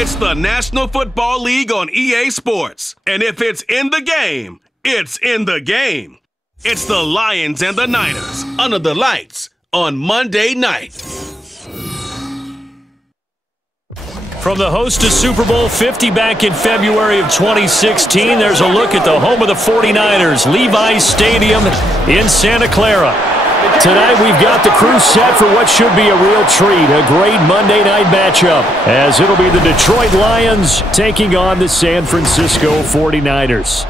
It's the National Football League on EA Sports. And if it's in the game, it's in the game. It's the Lions and the Niners under the lights on Monday night. From the host to Super Bowl 50 back in February of 2016, there's a look at the home of the 49ers, Levi's Stadium in Santa Clara. Tonight we've got the crew set for what should be a real treat, a great Monday night matchup, as it'll be the Detroit Lions taking on the San Francisco 49ers.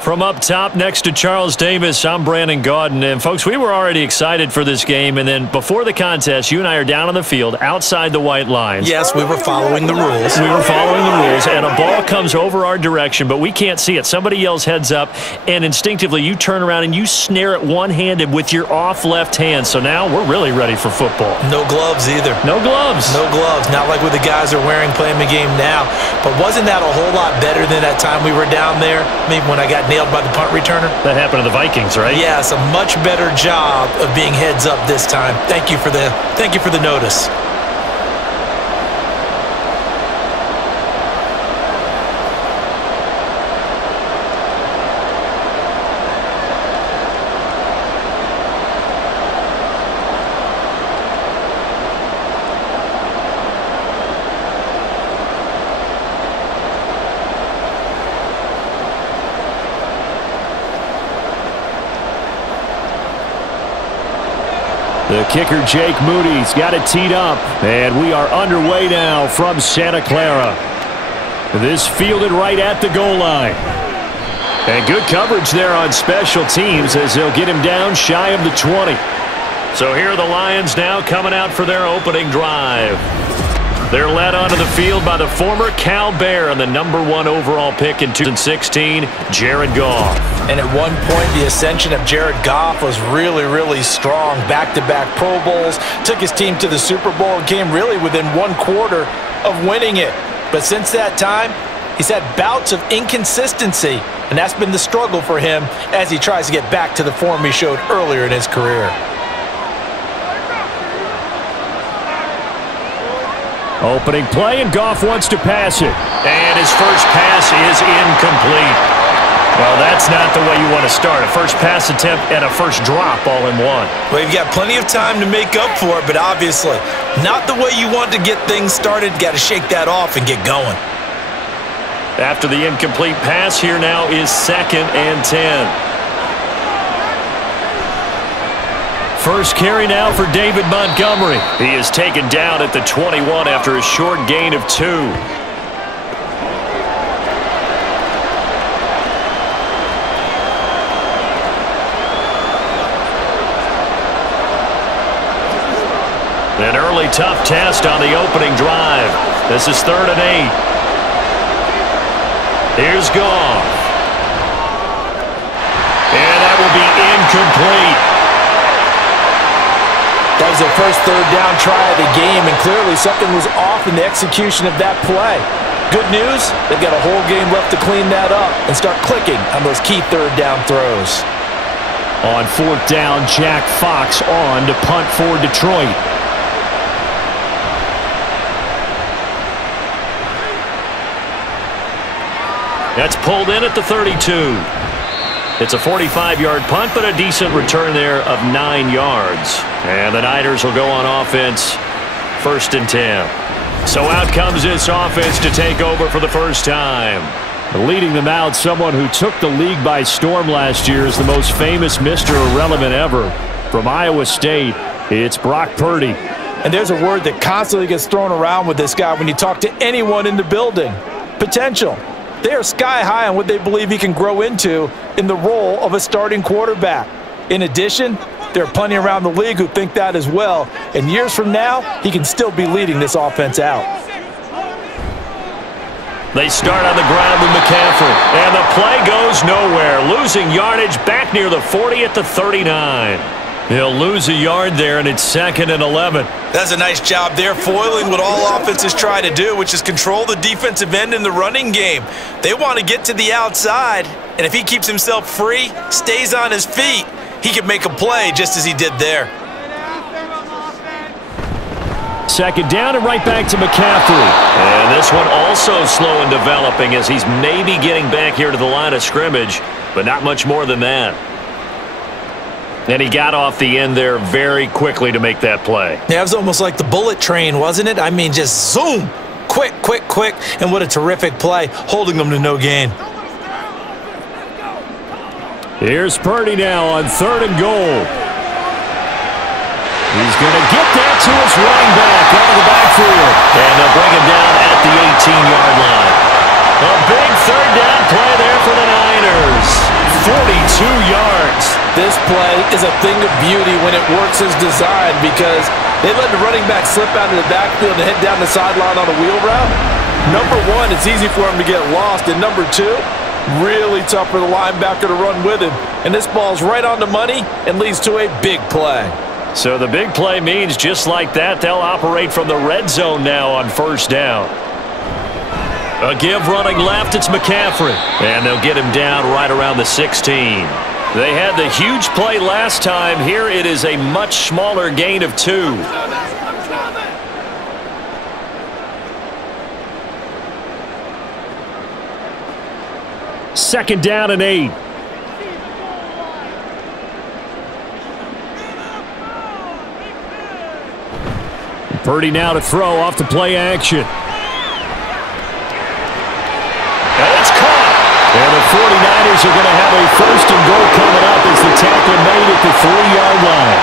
From up top next to Charles Davis, I'm Brandon Gaudin. And, folks, we were already excited for this game. And then before the contest, you and I are down on the field outside the white lines. Yes, we were following the rules. We were following the rules, and a ball comes over our direction, but we can't see it. Somebody yells heads up, and instinctively you turn around and you snare it one-handed with your off left hand. So now we're really ready for football. No gloves either. No gloves. No gloves. Not like what the guys are wearing playing the game now. But wasn't that a whole lot better than that time we were down there? Maybe when I got nailed by the punt returner? That happened to the Vikings, right? Yes, a much better job of being heads up this time. Thank you for the notice. The kicker, Jake Moody's got it teed up, and we are underway now from Santa Clara. This fielded right at the goal line. And good coverage there on special teams as they'll get him down shy of the 20. So here are the Lions now coming out for their opening drive. They're led onto the field by the former Cal Bear and the #1 overall pick in 2016, Jared Goff. And at one point, the ascension of Jared Goff was really, really strong. Back-to-back Pro Bowls, took his team to the Super Bowl, and came really within one quarter of winning it. But since that time, he's had bouts of inconsistency, and that's been the struggle for him as he tries to get back to the form he showed earlier in his career. Opening play, and Goff wants to pass it. And his first pass is incomplete. Well, that's not the way you want to start. A first pass attempt and a first drop all in one. Well, you've got plenty of time to make up for it, but obviously not the way you want to get things started. Got to shake that off and get going. After the incomplete pass, here now is 2nd and 10. First carry now for David Montgomery. He is taken down at the 21 after a short gain of 2. An early tough test on the opening drive. This is 3rd and 8. Here's Goff. And that will be incomplete. That was their first 3rd down try of the game, and clearly something was off in the execution of that play. Good news, they've got a whole game left to clean that up and start clicking on those key 3rd down throws. On 4th down, Jack Fox on to punt for Detroit. That's pulled in at the 32. It's a 45-yard punt, but a decent return there of 9 yards. And the Niners will go on offense, 1st and 10. So out comes this offense to take over for the first time. Leading them out, someone who took the league by storm last year, is the most famous Mr. Irrelevant ever. From Iowa State, it's Brock Purdy. And there's a word that constantly gets thrown around with this guy when you talk to anyone in the building. Potential. They are sky high on what they believe he can grow into in the role of a starting quarterback. In addition, there are plenty around the league who think that as well. And years from now, he can still be leading this offense out. They start on the ground with McCaffrey. And the play goes nowhere. Losing yardage back near the 40 at the 39. He'll lose a yard there, and it's 2nd and 11. That's a nice job there, foiling what all offenses try to do, which is control the defensive end in the running game. They want to get to the outside, and if he keeps himself free, stays on his feet, he can make a play just as he did there. Second down and right back to McCaffrey. And this one also slow in developing as he's maybe getting back here to the line of scrimmage, but not much more than that. And he got off the end there very quickly to make that play. Yeah, it was almost like the bullet train, wasn't it? I mean, just zoom. Quick, quick, quick. And what a terrific play, holding them to no gain. Here's Purdy now on 3rd and goal. He's going to get that to his running back out of the backfield. And they'll bring him down at the 18-yard line. A big 3rd down play there for the Niners. 42 yards. This play is a thing of beauty when it works as designed because they let the running back slip out of the backfield and head down the sideline on a wheel route. Number one, it's easy for him to get lost. And number two, really tough for the linebacker to run with him. And this ball's right on the money and leads to a big play. So the big play means just like that, they'll operate from the red zone now on 1st down. A give running left, it's McCaffrey. And they'll get him down right around the 16. They had the huge play last time. Here it is a much smaller gain of 2. Second down and 8. Purdy now to throw off the play action. And it's caught. And the 49ers are going to have a 1st and goal coming up as the tackle made at the 3-yard line.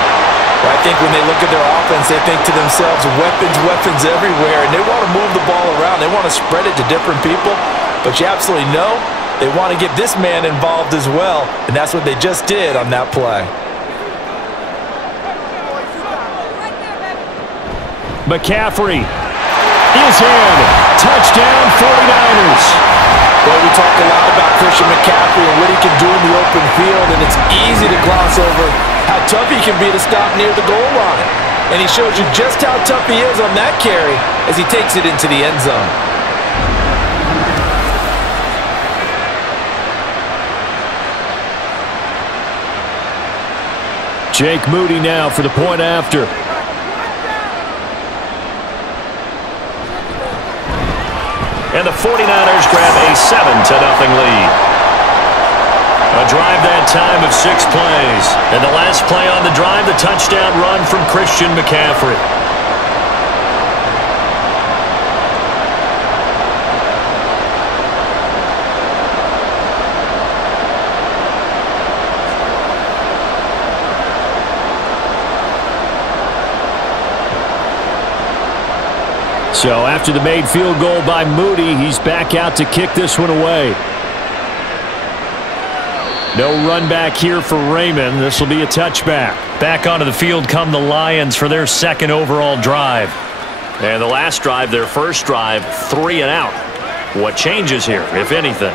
Well, I think when they look at their offense, they think to themselves, weapons, weapons everywhere, and they want to move the ball around. They want to spread it to different people, but you absolutely know they want to get this man involved as well, and that's what they just did on that play. McCaffrey is in. Touchdown 49ers. Well, we talk a lot about Christian McCaffrey and what he can do in the open field, and it's easy to gloss over how tough he can be to stop near the goal line. And he shows you just how tough he is on that carry as he takes it into the end zone. Jake Moody now for the point after. And the 49ers grab a 7-0 lead. A drive that time of 6 plays. And the last play on the drive, the touchdown run from Christian McCaffrey. So after the made field goal by Moody, he's back out to kick this one away. No run back here for Raymond. This will be a touchback. Back onto the field come the Lions for their 2nd overall drive. And the last drive, their first drive, 3 and out. What changes here, if anything?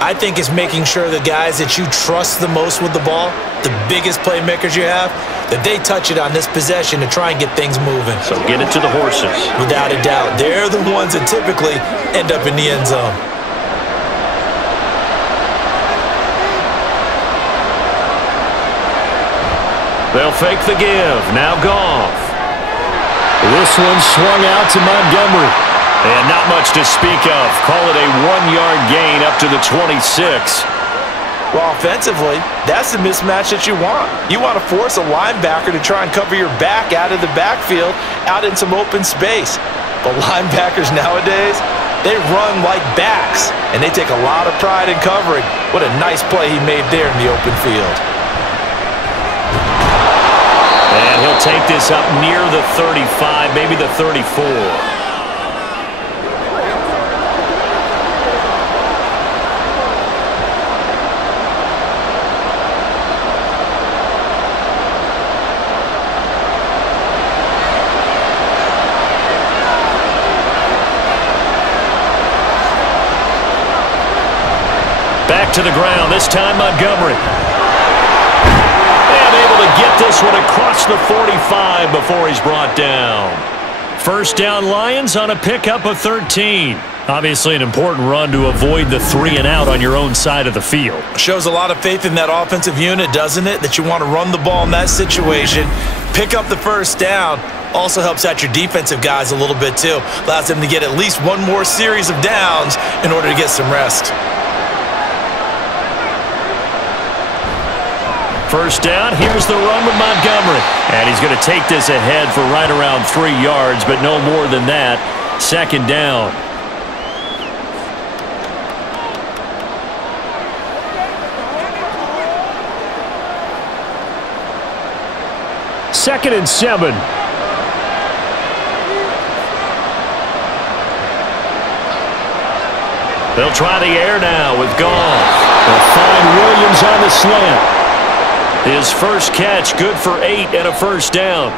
I think it's making sure the guys that you trust the most with the ball, the biggest playmakers you have, that they touch it on this possession to try and get things moving. So get it to the horses. Without a doubt. They're the ones that typically end up in the end zone. They'll fake the give. Now Goff. This one swung out to Montgomery. And not much to speak of. Call it a 1-yard gain up to the 26. Well, offensively, that's the mismatch that you want. You want to force a linebacker to try and cover your back out of the backfield, out in some open space. But linebackers nowadays, they run like backs, and they take a lot of pride in covering. What a nice play he made there in the open field. And he'll take this up near the 35, maybe the 34. Back to the ground, this time Montgomery. And able to get this one across the 45 before he's brought down. First down Lions on a pickup of 13. Obviously an important run to avoid the 3 and out on your own side of the field. Shows a lot of faith in that offensive unit, doesn't it? That you want to run the ball in that situation, pick up the first down, Also helps out your defensive guys a little bit too. Allows them to get at least one more series of downs in order to get some rest. First down, here's the run with Montgomery. And he's going to take this ahead for right around 3 yards, but no more than that. Second down. Second and 7. They'll try the air now with Goff. They'll find Williams on the slant. His first catch, good for 8 and a first down.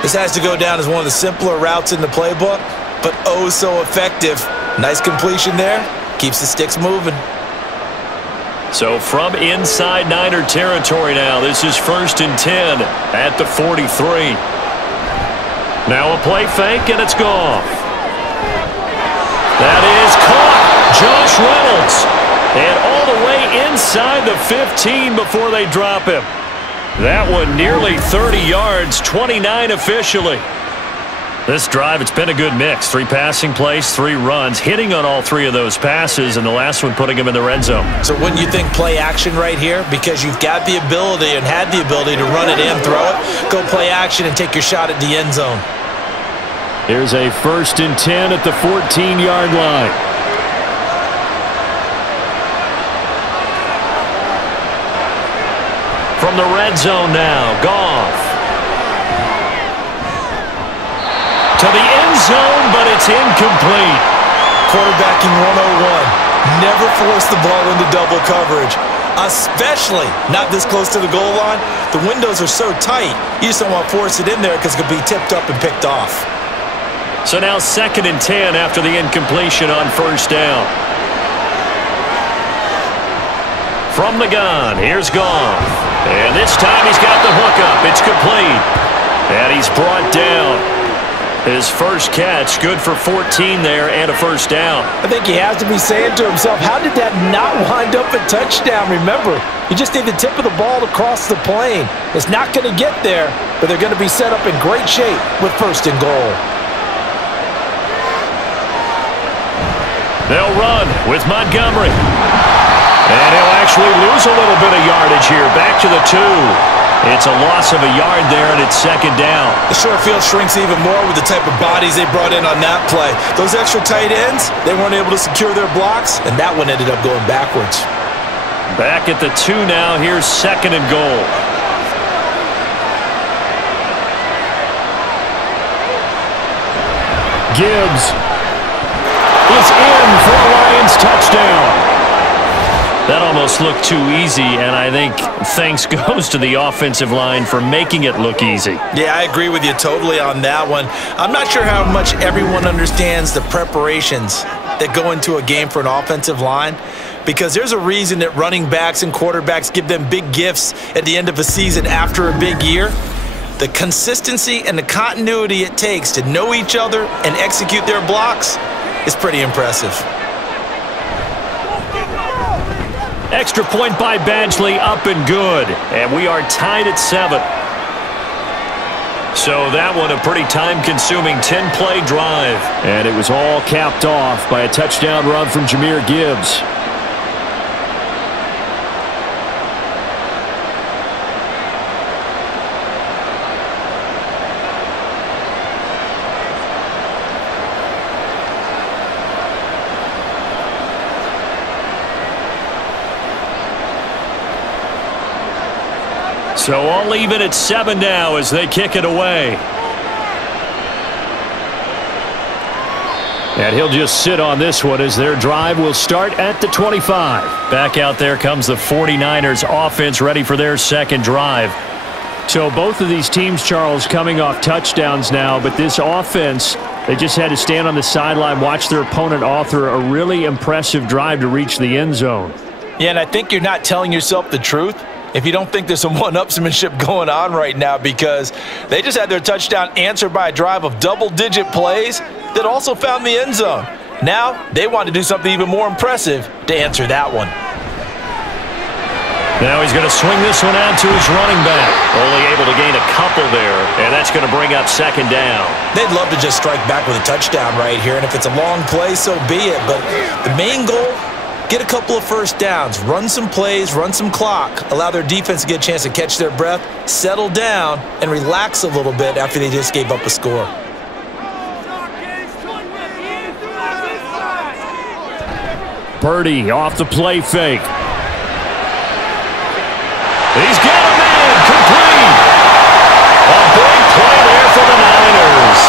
This has to go down as one of the simpler routes in the playbook, but oh so effective. Nice completion there. Keeps the sticks moving. So from inside Niner territory now, this is 1st and 10 at the 43. Now a play fake, and it's Goff. That is caught. Josh Reynolds. And all the way inside the 15 before they drop him. That one nearly 30 yards, 29 officially. This drive, it's been a good mix. 3 passing plays, 3 runs, hitting on all 3 of those passes, and the last one putting him in the red zone. So wouldn't you think play action right here? Because you've got the ability and had the ability to run it and throw it. Go play action and take your shot at the end zone. Here's a 1st and 10 at the 14-yard line. From the red zone now, Goff. To the end zone, but it's incomplete. Quarterbacking 101. Never force the ball into double coverage, especially not this close to the goal line. The windows are so tight, you just don't want to force it in there because it could be tipped up and picked off. So now 2nd and 10 after the incompletion on 1st down. From the gun, here's Goff. And this time he's got the hookup. It's complete. And he's brought down. His first catch, good for 14 there and a first down. I think he has to be saying to himself, how did that not wind up a touchdown? Remember, you just need the tip of the ball to cross the plane. It's not going to get there, but they're going to be set up in great shape with 1st and goal. They'll run with Montgomery. And he'll actually lose a little bit of yardage here. Back to the 2. It's a loss of a yard there, and it's 2nd down. The short field shrinks even more with the type of bodies they brought in on that play. Those extra tight ends, they weren't able to secure their blocks, and that one ended up going backwards. Back at the 2 now. Here's 2nd and goal. Gibbs is in for a Lions touchdown. That almost looked too easy, and I think thanks goes to the offensive line for making it look easy. Yeah, I agree with you totally on that one. I'm not sure how much everyone understands the preparations that go into a game for an offensive line, because there's a reason that running backs and quarterbacks give them big gifts at the end of a season after a big year. The consistency and the continuity it takes to know each other and execute their blocks is pretty impressive. Extra point by Badgley, up and good. And we are tied at 7. So that one a pretty time-consuming 10-play drive. And it was all capped off by a touchdown run from Jahmyr Gibbs. So all even at 7 now as they kick it away. And he'll just sit on this one as their drive will start at the 25. Back out there comes the 49ers offense ready for their 2nd drive. So both of these teams, Charles, coming off touchdowns now, but this offense, they just had to stand on the sideline, watch their opponent author a really impressive drive to reach the end zone. Yeah, and I think you're not telling yourself the truth if you don't think there's some one-upsmanship going on right now, because they just had their touchdown answered by a drive of double-digit plays that also found the end zone. Now they want to do something even more impressive to answer that one. Now he's going to swing this one out to his running back. Only able to gain a couple there, and that's going to bring up second down. They'd love to just strike back with a touchdown right here, and if it's a long play, so be it. But the main goal, get a couple of first downs, run some plays, run some clock, allow their defense to get a chance to catch their breath, settle down, and relax a little bit after they just gave up a score. Purdy off the play fake. He's got a man, complete. A big play there for the Niners.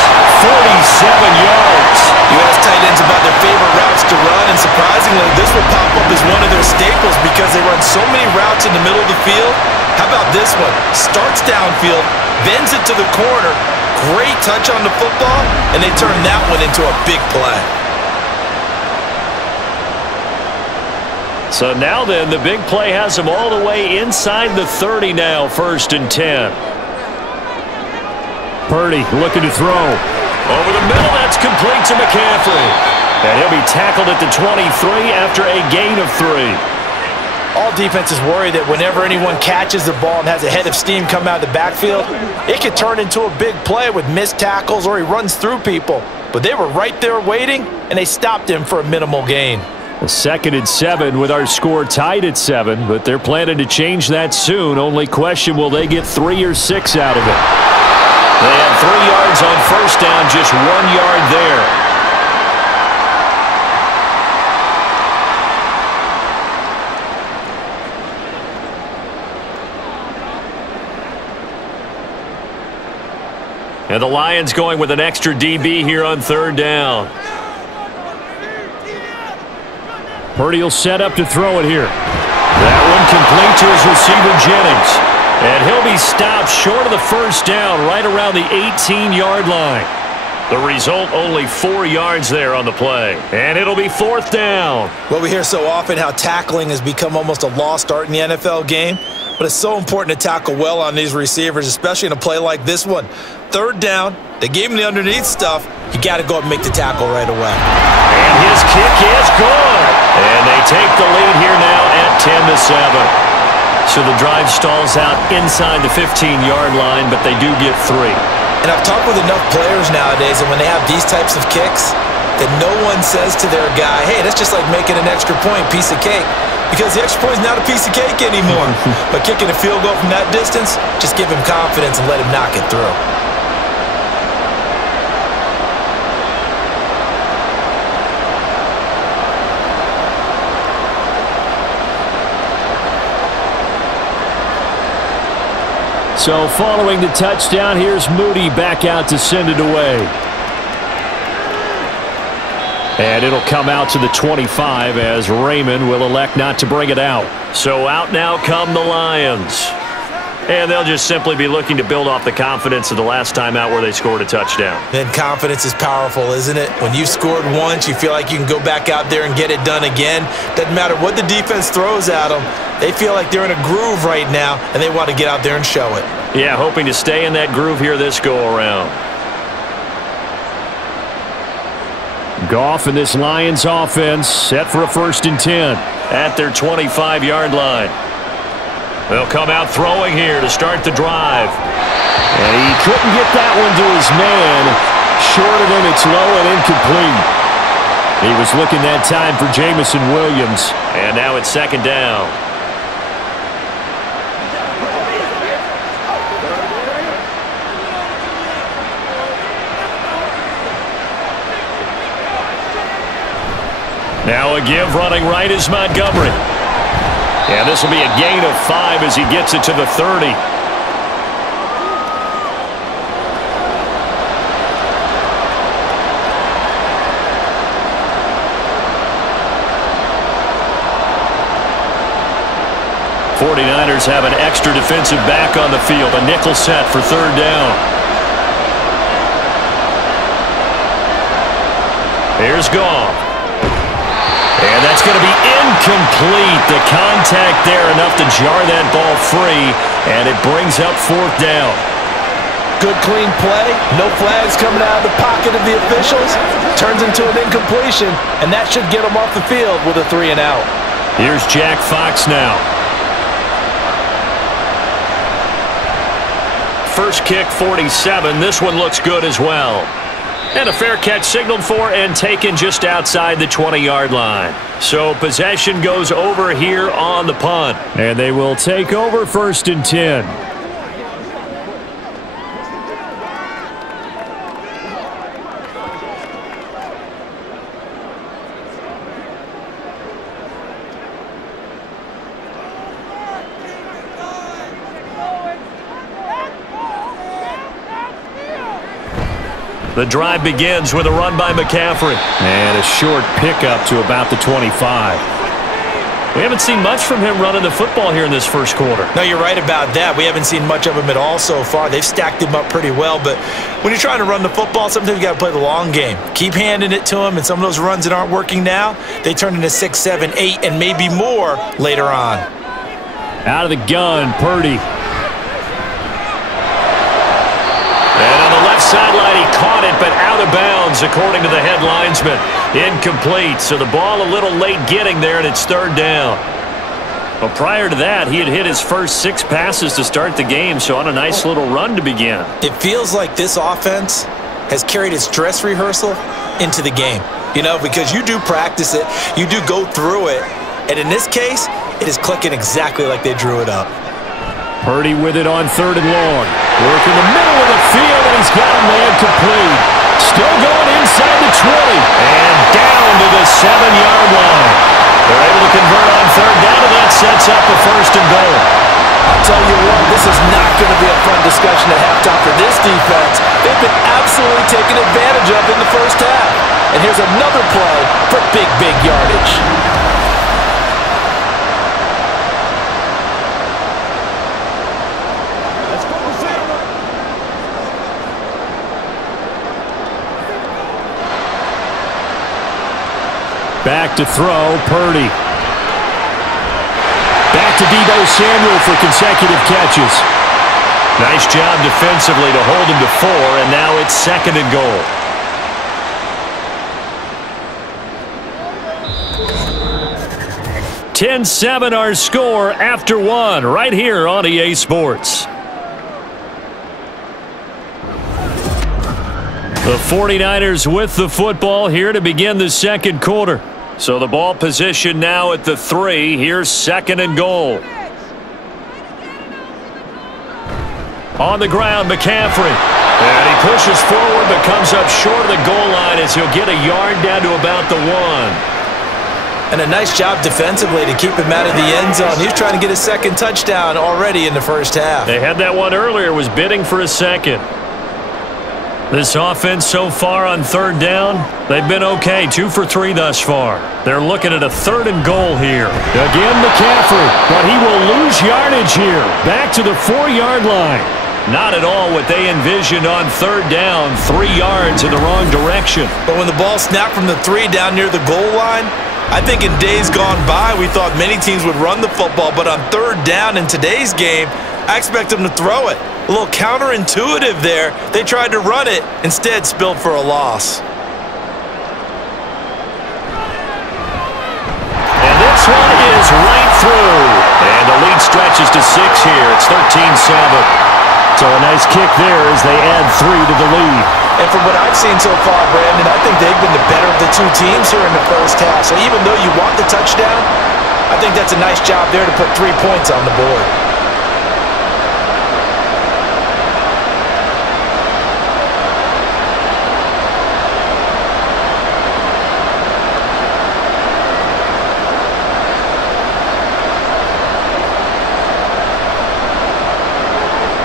47 yards. You ask tight ends about their favorite routes to run, and surprisingly, this will pop up as one of their staples because they run so many routes in the middle of the field. How about this one? Starts downfield, bends it to the corner, great touch on the football, and they turn that one into a big play. So now then, the big play has him all the way inside the 30 now, 1st and 10. Purdy looking to throw. Over the middle, that's complete to McCaffrey. And he'll be tackled at the 23 after a gain of 3. All defenses worry that whenever anyone catches the ball and has a head of steam come out of the backfield, it could turn into a big play with missed tackles or he runs through people. But they were right there waiting, and they stopped him for a minimal gain. 2nd and 7 with our score tied at 7, but they're planning to change that soon. Only question, will they get 3 or 6 out of it? They had 3 yards on first down, just 1 yard there. And the Lions going with an extra DB here on 3rd down. Purdy will set up to throw it here. That one complete to his receiver, Jennings. And he'll be stopped short of the first down right around the 18-yard line. The result, only 4 yards there on the play. And it'll be 4th down. Well, we hear so often how tackling has become almost a lost art in the NFL game. But it's so important to tackle well on these receivers, especially in a play like this one. 3rd down, they gave him the underneath stuff. You got to go up and make the tackle right away. And his kick is good. And they take the lead here now at 10-7. So the drive stalls out inside the 15-yard line, but they do get 3. And I've talked with enough players nowadays, and when they have these types of kicks, that no one says to their guy, hey, that's just like making an extra point, piece of cake. Because the extra point is not a piece of cake anymore. But kicking a field goal from that distance, just give him confidence and let him knock it through. So following the touchdown, here's Moody back out to send it away. And it'll come out to the 25 as Raymond will elect not to bring it out. So out now come the Lions. And they'll just simply be looking to build off the confidence of the last time out where they scored a touchdown. And confidence is powerful, isn't it? When you've scored once, you feel like you can go back out there and get it done again. Doesn't matter what the defense throws at them. They feel like they're in a groove right now, and they want to get out there and show it. Yeah, hoping to stay in that groove here this go-around. Goff and this Lions offense set for a 1st and 10 at their 25-yard line. They'll come out throwing here to start the drive. And he couldn't get that one to his man. Short of him, it's low and incomplete. He was looking that time for Jamison Williams. And now it's 2nd down. Now a give running right is Montgomery. And this will be a gain of 5 as he gets it to the 30. '49ers have an extra defensive back on the field. A nickel set for 3rd down. Here's Goff. And that's going to be incomplete. The contact there enough to jar that ball free, and it brings up 4th down. Good, clean play. No flags coming out of the pocket of the officials. Turns into an incompletion, and that should get them off the field with a 3 and out. Here's Jack Fox now. first kick 47. This one looks good as well. And a fair catch signaled for and taken just outside the 20-yard line. So possession goes over here on the punt. And they will take over 1st and 10. The drive begins with a run by McCaffrey. And a short pickup to about the 25. We haven't seen much from him running the football here in this first quarter. No, you're right about that. We haven't seen much of him at all so far. They've stacked him up pretty well, but when you're trying to run the football, sometimes you got to play the long game. Keep handing it to him, and some of those runs that aren't working now, they turn into 6, 7, 8, and maybe more later on. Out of the gun, Purdy. And on the left sideline, he caught it, but out of bounds, according to the head linesman. Incomplete, so the ball a little late getting there, and it's 3rd down. Well, prior to that, he had hit his first 6 passes to start the game, so on a nice little run to begin. It feels like this offense has carried its dress rehearsal into the game. You know, because you do practice it, you do go through it, and in this case, it is clicking exactly like they drew it up. Purdy with it on 3rd and long. Work in the middle of the field, and he's got a man complete. Still going inside the 20. And down to the 7-yard line. They're able to convert on 3rd down, and that sets up a 1st and goal. I'll tell you what, this is not going to be a fun discussion at halftime for this defense. They've been absolutely taken advantage of in the first half. And here's another play for big yardage. Back to throw, Purdy. Back to Deebo Samuel for consecutive catches. Nice job defensively to hold him to 4, and now it's 2nd and goal. (10-7) our score after 1 right here on EA Sports. The 49ers with the football here to begin the second quarter. So the ball position now at the 3. Here's 2nd and goal. On the ground, McCaffrey. And he pushes forward but comes up short of the goal line as he'll get a yard down to about the 1. And a nice job defensively to keep him out of the end zone. He's trying to get his 2nd touchdown already in the first half. They had that one earlier, was bidding for a 2nd. This offense so far on 3rd down, they've been okay. 2 for 3 thus far. They're looking at a 3rd and goal here. Again, McCaffrey, but he will lose yardage here. Back to the 4-yard line. Not at all what they envisioned on 3rd down. 3 yards in the wrong direction. But when the ball snapped from the 3 down near the goal line, I think in days gone by, we thought many teams would run the football, but on 3rd down in today's game, I expect them to throw it. A little counterintuitive there. They tried to run it, instead spilled for a loss. And this one is right through. And the lead stretches to 6 here. It's 13-7. So a nice kick there as they add 3 to the lead. And from what I've seen so far, Brandon, I think they've been the better of the 2 teams here in the first half. So even though you want the touchdown, I think that's a nice job there to put 3 points on the board.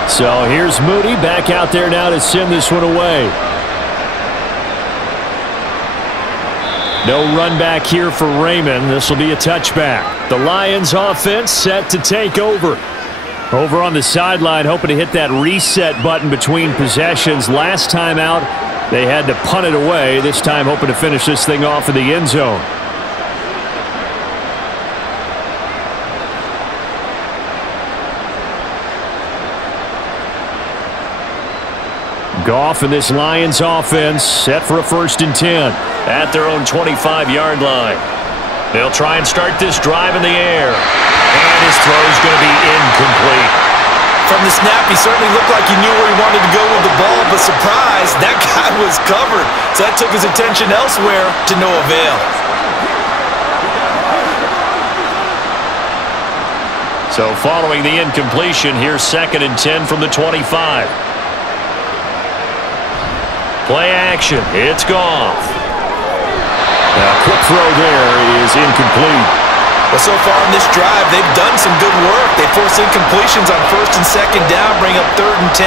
So here's Moody back out there now to send this one away. No run back here for Raymond. This will be a touchback. The Lions offense set to take over. Over on the sideline, hoping to hit that reset button between possessions. Last time out, they had to punt it away. This time hoping to finish this thing off in the end zone. Goff and this Lions offense set for a 1st and 10 at their own 25-yard line. They'll try and start this drive in the air. And his throw is going to be incomplete. From the snap, he certainly looked like he knew where he wanted to go with the ball, but surprise, that guy was covered. So that took his attention elsewhere to no avail. So following the incompletion, here's 2nd and 10 from the 25. Play action. It's Goff. A quick throw there is incomplete. Well, so far in this drive, they've done some good work. They force incompletions on 1st and 2nd down, bring up 3rd and 10.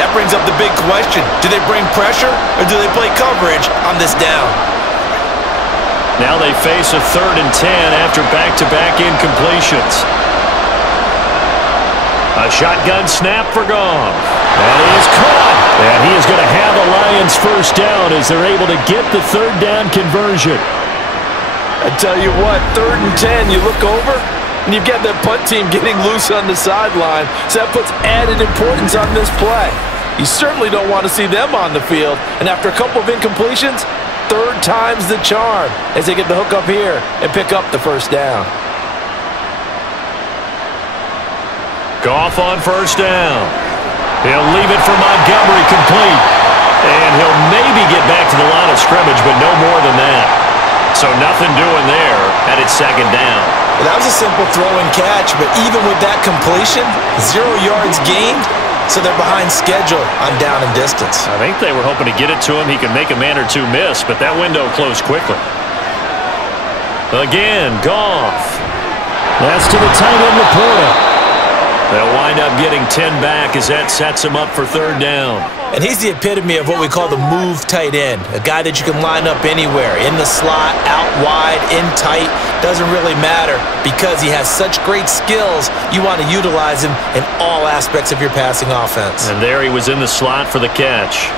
That brings up the big question. Do they bring pressure or do they play coverage on this down? Now they face a 3rd and 10 after back-to-back incompletions. A shotgun snap for Goff. And he is caught. And he is going to have the Lions first down as they're able to get the 3rd down conversion. I tell you what, 3rd and 10, you look over, and you've got that punt team getting loose on the sideline, so that puts added importance on this play. You certainly don't want to see them on the field, and after a couple of incompletions, 3rd time's the charm as they get the hook up here and pick up the first down. Goff on 1st down. He'll leave it for Montgomery complete. And he'll maybe get back to the line of scrimmage, but no more than that. So nothing doing there, and it's 2nd down. Well, that was a simple throw and catch, but even with that completion, 0 yards gained, so they're behind schedule on down and distance. I think they were hoping to get it to him. He could make a man or two miss, but that window closed quickly. Again, Goff. That's to the tight end, Laporta. They'll wind up getting 10 back as that sets him up for 3rd down. And he's the epitome of what we call the move tight end, a guy that you can line up anywhere, in the slot, out wide, in tight, doesn't really matter because he has such great skills. You want to utilize him in all aspects of your passing offense. And there he was in the slot for the catch.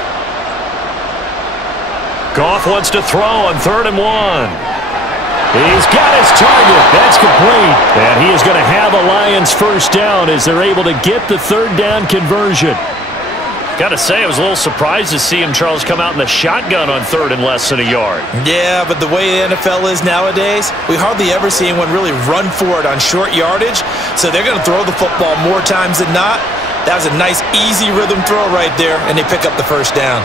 Goff wants to throw on 3rd and 1. He's got his target. That's complete. And he is going to have a Lions first down as they're able to get the 3rd down conversion. Got to say, I was a little surprised to see him, Charles, come out in the shotgun on 3rd and less than a yard. Yeah, but the way the NFL is nowadays, we hardly ever see anyone really run for it on short yardage. So they're going to throw the football more times than not. That was a nice, easy rhythm throw right there, and they pick up the first down.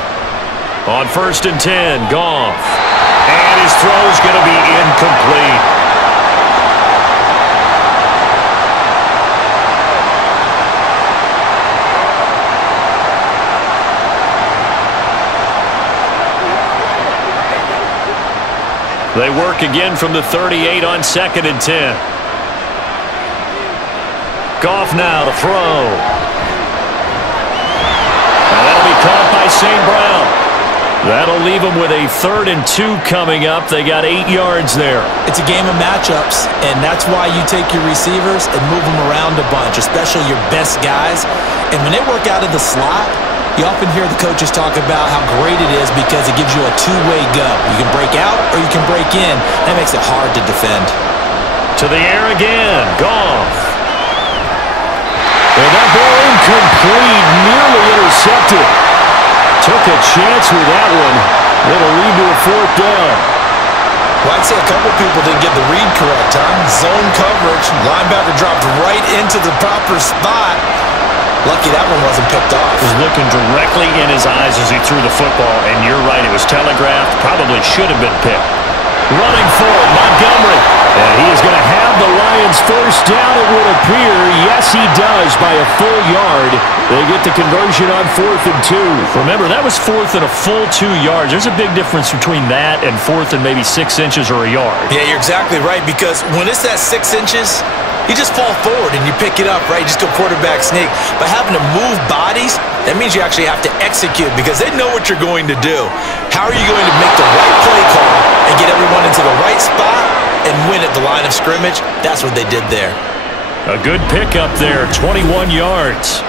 On 1st and 10, Goff. And his throw's going to be incomplete. They work again from the 38 on 2nd and 10. Goff now to throw. And that'll be caught by St. Brown. That'll leave them with a 3rd and 2 coming up. They got 8 yards there. It's a game of matchups, and that's why you take your receivers and move them around a bunch, especially your best guys. And when they work out of the slot, you often hear the coaches talk about how great it is because it gives you a two-way go. You can break out or you can break in. That makes it hard to defend. To the air again. Goff. And that ball incomplete, nearly intercepted. Took a chance with that one. It'll lead to a 4th down. Well, I'd say a couple people didn't get the read correct, huh? Zone coverage. Linebacker dropped right into the proper spot. Lucky that one wasn't picked off. Was looking directly in his eyes as he threw the football, and you're right, it was telegraphed. Probably should have been picked. Running forward, Montgomery. And he is going to have the Lions first down, it would appear. Yes, he does, by a full yard. They get the conversion on 4th and 2. Remember, that was 4th and a full 2 yards. There's a big difference between that and 4th and maybe 6 inches or a yard. Yeah, you're exactly right, because when it's that 6 inches, you just fall forward and you pick it up, right? You just go quarterback sneak. But having to move bodies, that means you actually have to execute because they know what you're going to do. How are you going to make the right play call and get everyone into the right spot and win at the line of scrimmage? That's what they did there. A good pickup there, 21 yards.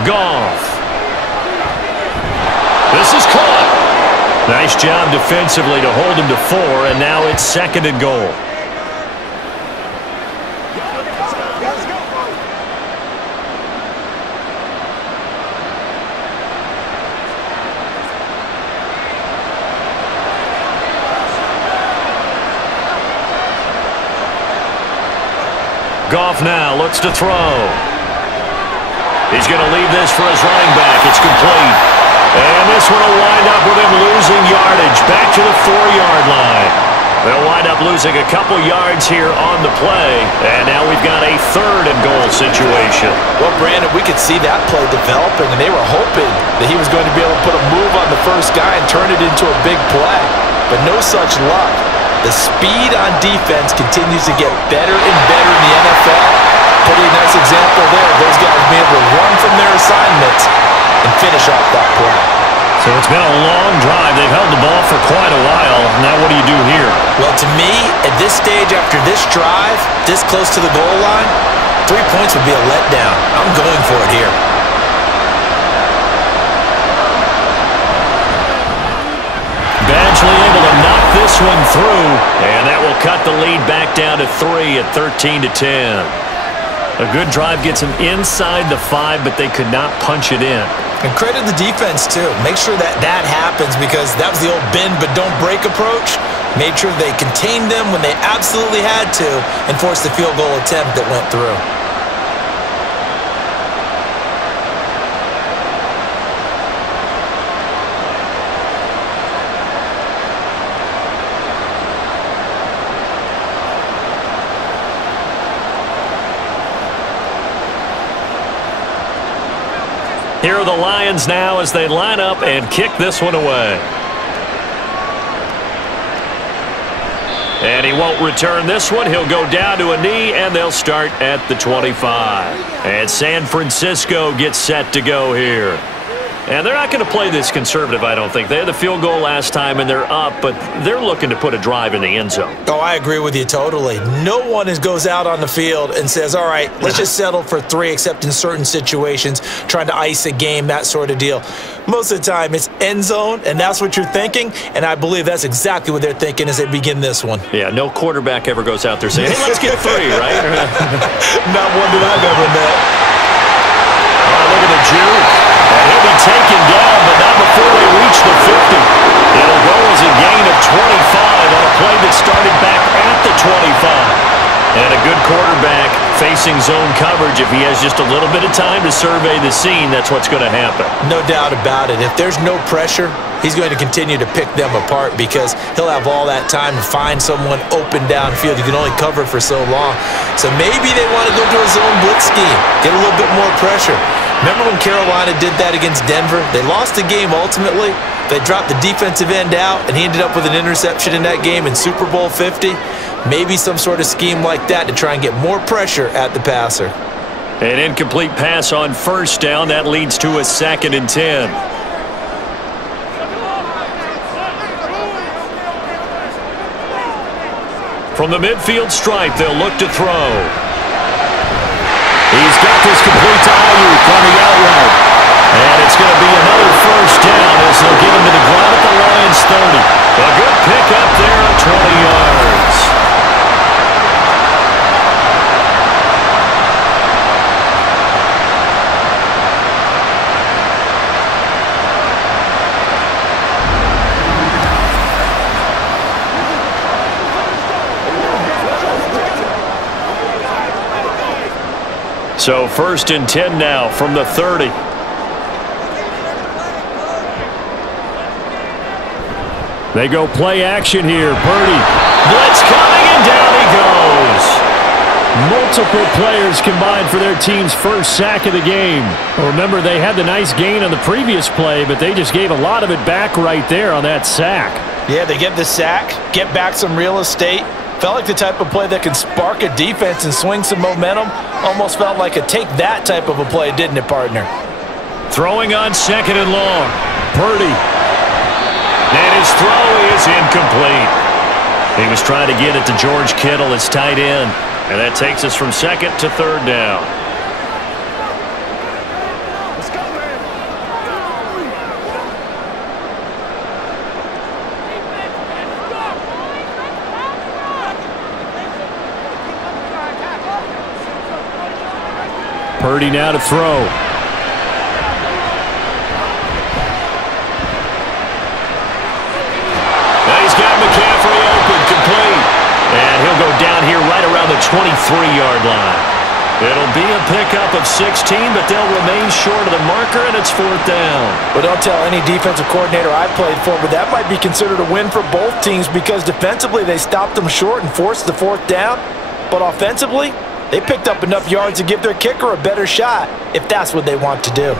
Goff. This is caught. Nice job defensively to hold him to 4, and now it's 2nd and goal. Goff now looks to throw. He's going to leave this for his running back. It's complete. And this one will wind up with him losing yardage back to the 4-yard line. They'll wind up losing a couple yards here on the play. And now we've got a 3rd and goal situation. Well, Brandon, we could see that play developing, and they were hoping that he was going to be able to put a move on the first guy and turn it into a big play. But no such luck. The speed on defense continues to get better and better in the NFL. Pretty nice example there. Those guys being able to run from their assignments and finish off that play. So it's been a long drive. They've held the ball for quite a while. Now what do you do here? Well, to me, at this stage after this drive, this close to the goal line, 3 points would be a letdown. I'm going for it here. Badgley able to knock this one through, and that will cut the lead back down to 3 at 13-10. A good drive gets them inside the 5, but they could not punch it in. And credit the defense, too. Make sure that happens, because that was the old bend but don't break approach. Made sure they contained them when they absolutely had to and forced the field goal attempt that went through. Here are the Lions now as they line up and kick this one away. And he won't return this one. He'll go down to a knee, and they'll start at the 25. And San Francisco gets set to go here. And they're not going to play this conservative, I don't think. They had the field goal last time, and they're up, but they're looking to put a drive in the end zone. Oh, I agree with you totally. No one goes out on the field and says, all right, let's just settle for 3, except in certain situations, trying to ice a game, that sort of deal. Most of the time, it's end zone, and that's what you're thinking, and I believe that's exactly what they're thinking as they begin this one. Yeah, no quarterback ever goes out there saying, hey, let's get 3, right? Not one that I've ever met. Oh, look at the juke. And he'll be taken down, but not before they reach the 50. It'll go as a gain of 25 on a play that started back at the 25. And a good quarterback facing zone coverage. If he has just a little bit of time to survey the scene, that's what's going to happen. No doubt about it. If there's no pressure, he's going to continue to pick them apart because he'll have all that time to find someone open downfield. You can only cover for so long. So maybe they want to go to a zone blitz scheme, get a little bit more pressure. Remember when Carolina did that against Denver? They lost the game ultimately. They dropped the defensive end out, and he ended up with an interception in that game in Super Bowl 50. Maybe some sort of scheme like that to try and get more pressure at the passer. An incomplete pass on first down. That leads to a 2nd and 10. From the midfield stripe, they'll look to throw. He's got this complete to Ayuk on the out route. And it's going to be another first down as they'll get him to the ground at the Lions 30. A good pick up there at 20 yards. So 1st and 10 now from the 30. They go play action here. Purdy. Blitz coming, and down he goes. Multiple players combined for their team's first sack of the game. Remember, they had the nice gain on the previous play, but they just gave a lot of it back right there on that sack. Yeah, they get the sack, get back some real estate. Felt like the type of play that can spark a defense and swing some momentum. Almost felt like a take that type of a play, didn't it, partner? Throwing on 2nd and long. Purdy. And his throw is incomplete. He was trying to get it to George Kittle, his tight end. And that takes us from 2nd to 3rd down. Purdy now to throw. He's got McCaffrey open, complete. And he'll go down here right around the 23-yard line. It'll be a pickup of 16, but they'll remain short of the marker, and it's 4th down. But don't tell any defensive coordinator I played for, but that might be considered a win for both teams because defensively they stopped them short and forced the 4th down. But offensively, they picked up enough yards to give their kicker a better shot if that's what they want to do.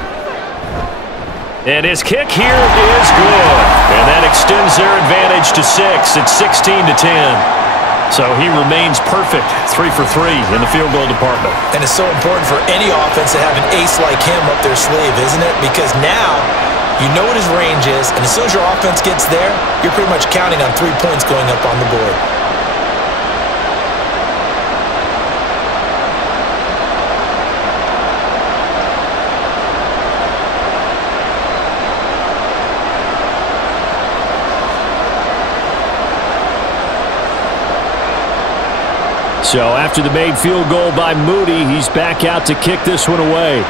And his kick here is good. And that extends their advantage to 6. It's 16-10. So he remains perfect, 3 for 3 in the field goal department. And it's so important for any offense to have an ace like him up their sleeve, isn't it? Because now you know what his range is, and as soon as your offense gets there, you're pretty much counting on 3 points going up on the board. So after the made field goal by Moody, he's back out to kick this one away.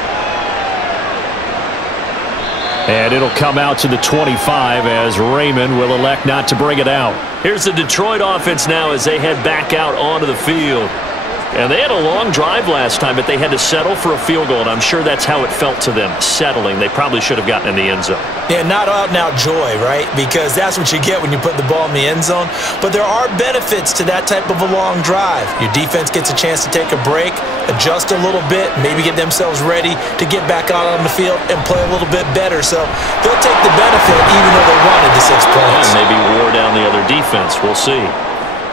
And it'll come out to the 25 as Raymond will elect not to bring it out. Here's the Detroit offense now as they head back out onto the field. And they had a long drive last time, but they had to settle for a field goal, and I'm sure that's how it felt to them, settling. They probably should have gotten in the end zone. Yeah, not out-and-out joy, right? Because that's what you get when you put the ball in the end zone. But there are benefits to that type of a long drive. Your defense gets a chance to take a break, adjust a little bit, maybe get themselves ready to get back out on the field and play a little bit better. So they'll take the benefit even though they wanted the 6 points. And maybe wore down the other defense. We'll see.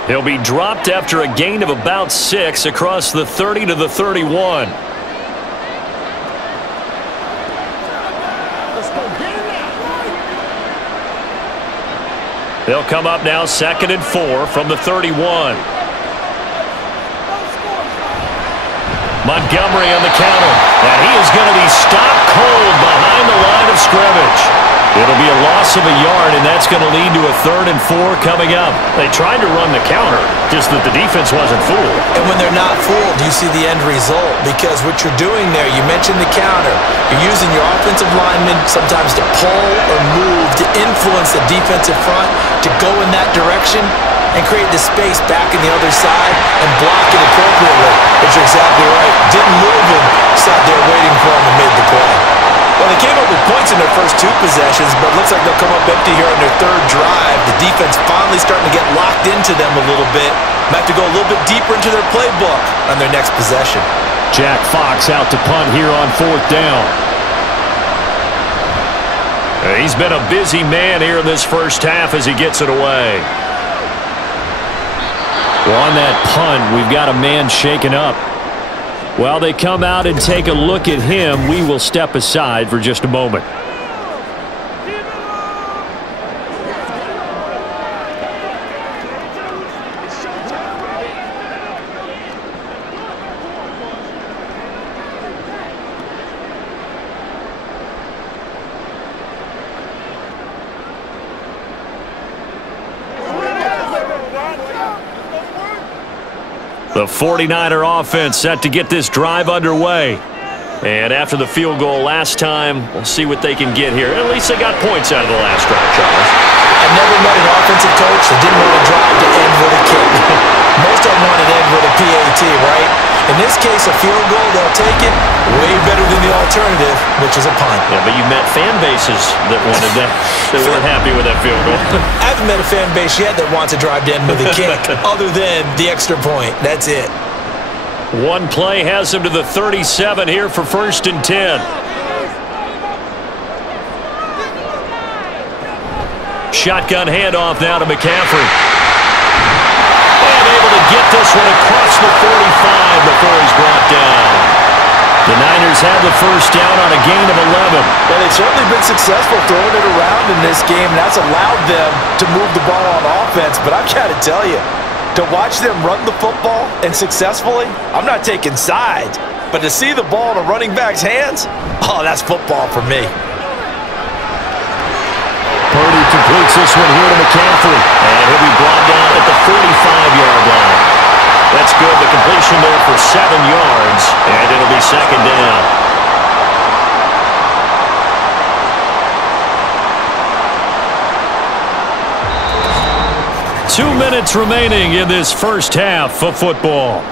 He'll be dropped after a gain of about 6 across the 30 to the 31. They'll come up now 2nd and 4 from the 31. Montgomery on the counter. And he is going to be stopped cold behind the line of scrimmage. It'll be a loss of a yard, and that's going to lead to a 3rd and 4 coming up. They tried to run the counter, just that the defense wasn't fooled. And when they're not fooled, you see the end result. Because what you're doing there, you mentioned the counter. You're using your offensive linemen sometimes to pull or move to influence the defensive front to go in that direction and create the space back in the other side and block it appropriately. But you're exactly right. Didn't move him, sat there waiting for him and made the play. Well, they came up with points in their first 2 possessions, but it looks like they'll come up empty here on their 3rd drive. The defense finally starting to get locked into them a little bit. Might have to go a little bit deeper into their playbook on their next possession. Jack Fox out to punt here on 4th down. He's been a busy man here in this first half as he gets it away. Well, on that punt, we've got a man shaken up. While they come out and take a look at him, we will step aside for just a moment. The 49er offense set to get this drive underway. And after the field goal last time, we'll see what they can get here. At least they got points out of the last drive, Charles. I've never met an offensive coach that didn't want a drive to end with a kick. Most of them want it to end with a PAT, right? In this case, a field goal, they'll take it way better than the alternative, which is a punt. Yeah, but you met fan bases that wanted that. They weren't happy with that field goal. I haven't met a fan base yet that wants a drive to end with a kick, other than the extra point. That's it. One play has him to the 37 here for 1st and 10. Shotgun handoff now to McCaffrey. And able to get this one across the 45 before he's brought down. The Niners have the 1st down on a gain of 11. Well, they've certainly been successful throwing it around in this game, and that's allowed them to move the ball on offense. But I've got to tell you, to watch them run the football and successfully, I'm not taking sides. But to see the ball in a running back's hands, oh, that's football for me. Purdy completes this one here to McCaffrey. And he'll be brought down at the 45-yard line. That's good. The completion there for 7 yards. And it'll be 2nd down. 2 minutes remaining in this first half of football.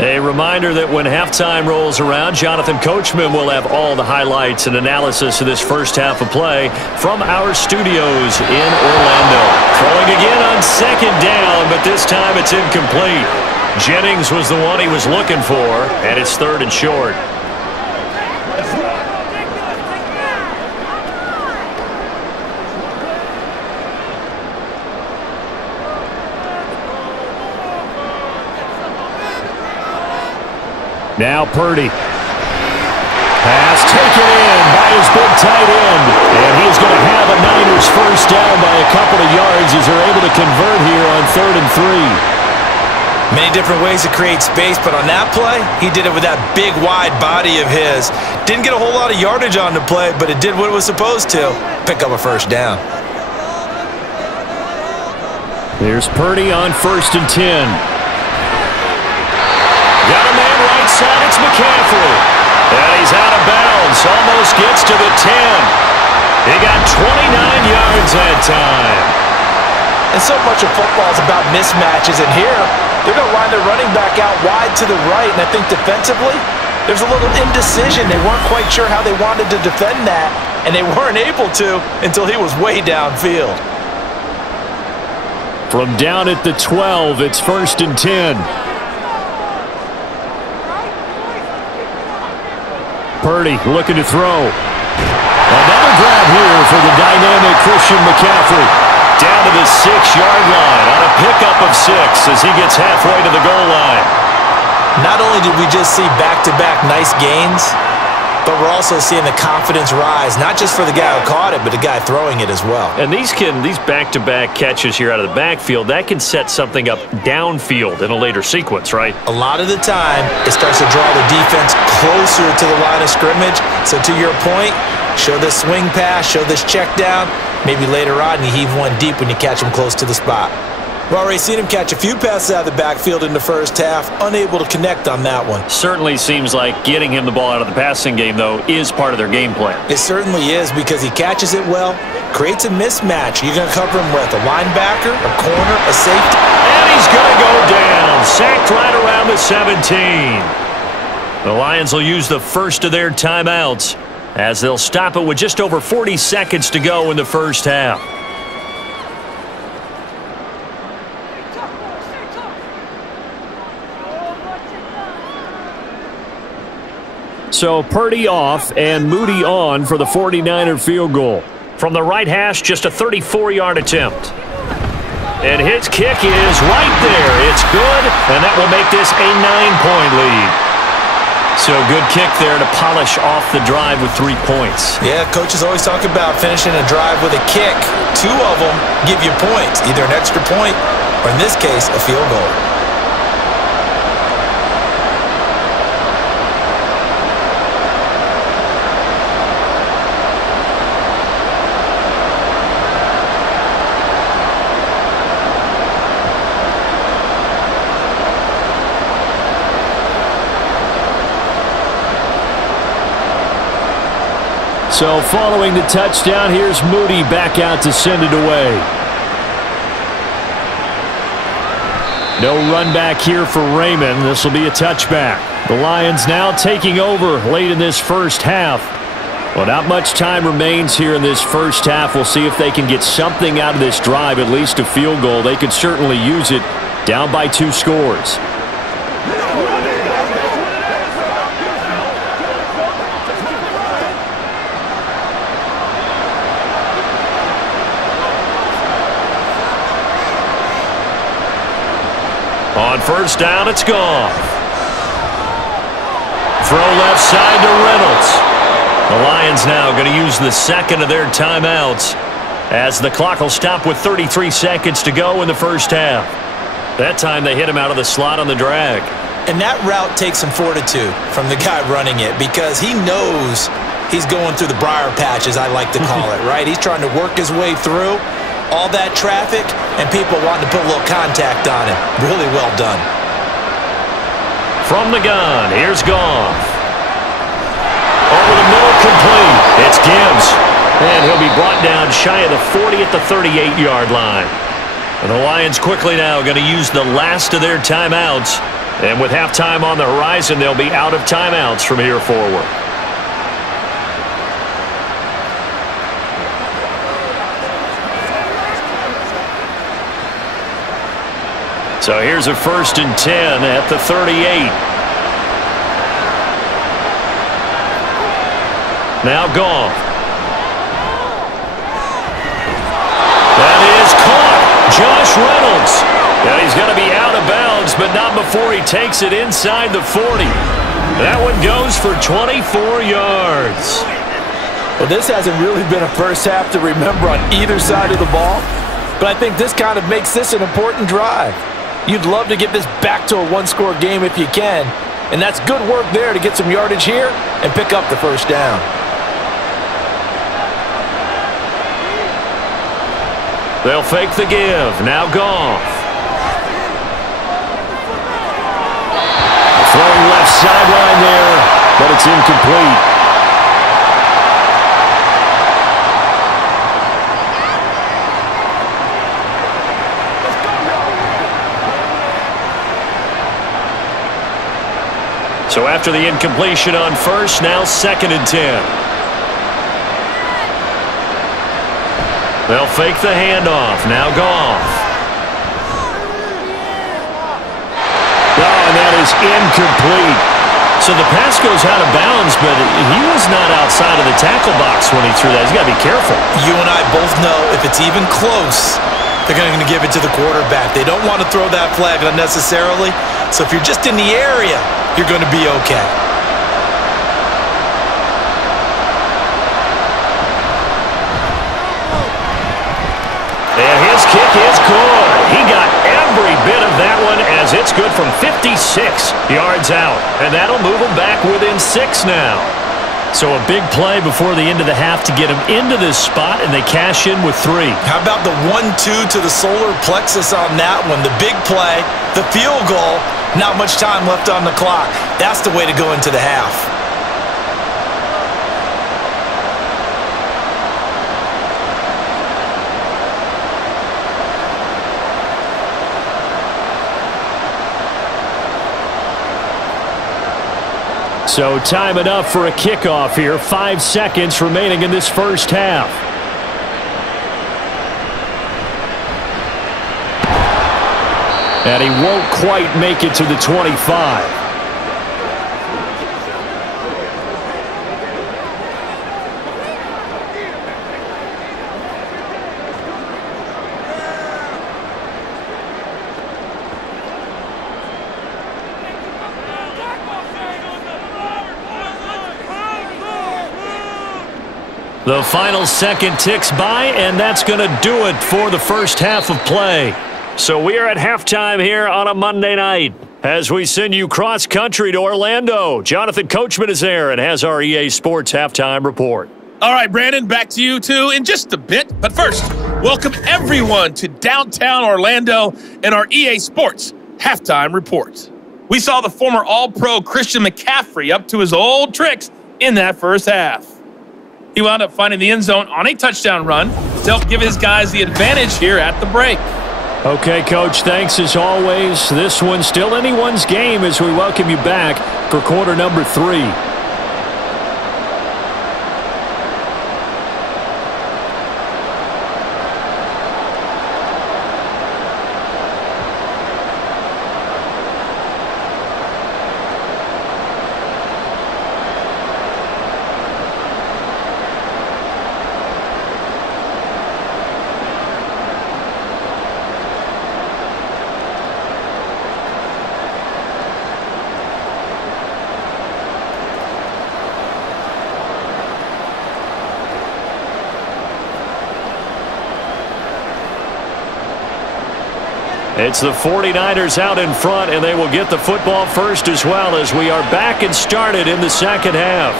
A reminder that when halftime rolls around, Jonathan Coachman will have all the highlights and analysis of this first half of play from our studios in Orlando. Throwing again on second down, but this time it's incomplete. Jennings was the one he was looking for, and it's third and short. Now Purdy. Pass taken in by his big tight end. And he's going to have a Niners first down by a couple of yards as they're able to convert here on 3rd and 3. Many different ways to create space, but on that play, he did it with that big, wide body of his. Didn't get a whole lot of yardage on the play, but it did what it was supposed to. Pick up a first down. Here's Purdy on 1st and 10. Got a man right side, it's McCaffrey. And he's out of bounds, almost gets to the 10. He got 29 yards that time. And so much of football is about mismatches, and here, they're going to line their running back out wide to the right, and I think defensively, there's a little indecision. They weren't quite sure how they wanted to defend that, and they weren't able to until he was way downfield. From down at the 12, it's 1st and 10. Purdy looking to throw. Another grab here for the dynamic Christian McCaffrey. Down to the 6-yard line on a pickup of 6 as he gets halfway to the goal line. Not only did we just see back-to-back nice gains, but we're also seeing the confidence rise, not just for the guy who caught it, but the guy throwing it as well. And these back-to-back catches here out of the backfield, that can set something up downfield in a later sequence, right? A lot of the time, it starts to draw the defense closer to the line of scrimmage. So to your point, show this swing pass, show this check down. Maybe later on, you heave one deep when you catch him close to the spot. We've already seen him catch a few passes out of the backfield in the first half, unable to connect on that one. Certainly seems like getting him the ball out of the passing game, though, is part of their game plan. It certainly is because he catches it well, creates a mismatch. You're going to cover him with a linebacker, a corner, a safety. And he's going to go down, sacked right around the 17. The Lions will use the first of their timeouts as they'll stop it with just over 40 seconds to go in the first half. So Purdy off and Moody on for the 49er field goal. From the right hash, just a 34-yard attempt. And his kick is right there. It's good, and that will make this a 9-point lead. So good kick there to polish off the drive with 3 points. Yeah, coaches always talk about finishing a drive with a kick. 2 of them give you points, either an extra point or, in this case, a field goal. So following the touchdown, here's Moody back out to send it away. No run back here for Raymond. This will be a touchback. The Lions now taking over late in this first half. Well, not much time remains here in this first half. We'll see if they can get something out of this drive, at least a field goal. They could certainly use it, down by 2 scores. On first down, it's gone. Throw left side to Reynolds. The Lions now going to use the second of their timeouts as the clock will stop with 33 seconds to go in the first half. That time they hit him out of the slot on the drag. And that route takes some fortitude from the guy running it because he knows he's going through the briar patch, as I like to call it, right? He's trying to work his way through all that traffic and people wanting to put a little contact on it. Really well done. From the gun, here's Goff. Over the middle, complete. It's Gibbs. And he'll be brought down shy of the 40 at the 38-yard line. And the Lions quickly now going to use the last of their timeouts. And with halftime on the horizon, they'll be out of timeouts from here forward. So here's a 1st and 10 at the 38. Now Goff. That is caught. Josh Reynolds. Now he's going to be out of bounds, but not before he takes it inside the 40. That one goes for 24 yards. Well, this hasn't really been a first half to remember on either side of the ball, but I think this kind of makes this an important drive. You'd love to get this back to a one-score game if you can, and that's good work there to get some yardage here and pick up the first down. They'll fake the give. Now Goff. Throwing left sideline there, but it's incomplete. So after the incompletion on first, now 2nd and 10. They'll fake the handoff. Now Goff. Oh, and that is incomplete. So the pass goes out of bounds, but he was not outside of the tackle box when he threw that. He's got to be careful. You and I both know if it's even close, they're going to give it to the quarterback. They don't want to throw that flag unnecessarily. So if you're just in the area, you're going to be okay. And his kick is good. He got every bit of that one as it's good from 56 yards out. And that'll move him back within 6 now. So a big play before the end of the half to get him into this spot, and they cash in with 3. How about the 1-2 to the solar plexus on that one? The big play, the field goal, not much time left on the clock. That's the way to go into the half. So time enough for a kickoff here. 5 seconds remaining in this first half. And he won't quite make it to the 25. The final second ticks by, and that's going to do it for the first half of play. So we are at halftime here on a Monday night as we send you cross-country to Orlando. Jonathan Coachman is there and has our EA Sports halftime report. All right, Brandon, back to you, too, in just a bit. But first, welcome everyone to downtown Orlando and our EA Sports halftime report. We saw the former All-Pro Christian McCaffrey up to his old tricks in that first half. He wound up finding the end zone on a touchdown run to help give his guys the advantage here at the break. Okay, Coach, thanks as always. This one's still anyone's game as we welcome you back for quarter number 3. It's the 49ers out in front, and they will get the football first as well as we are back and started in the second half.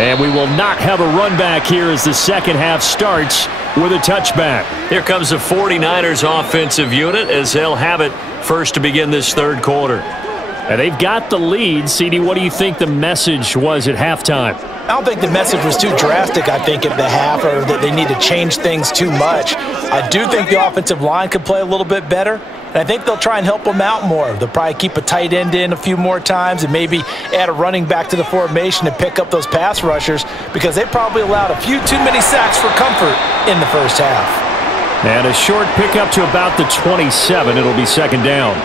And we will not have a run back here as the second half starts with a touchback. Here comes the 49ers offensive unit as they'll have it first to begin this third quarter. And they've got the lead. CD, what do you think the message was at halftime? I don't think the message was too drastic, I think, at the half, or that they need to change things too much. I do think the offensive line could play a little bit better, and I think they'll try and help them out more. They'll probably keep a tight end in a few more times and maybe add a running back to the formation to pick up those pass rushers, because they probably allowed a few too many sacks for comfort in the first half. And a short pickup to about the 27. It'll be second down.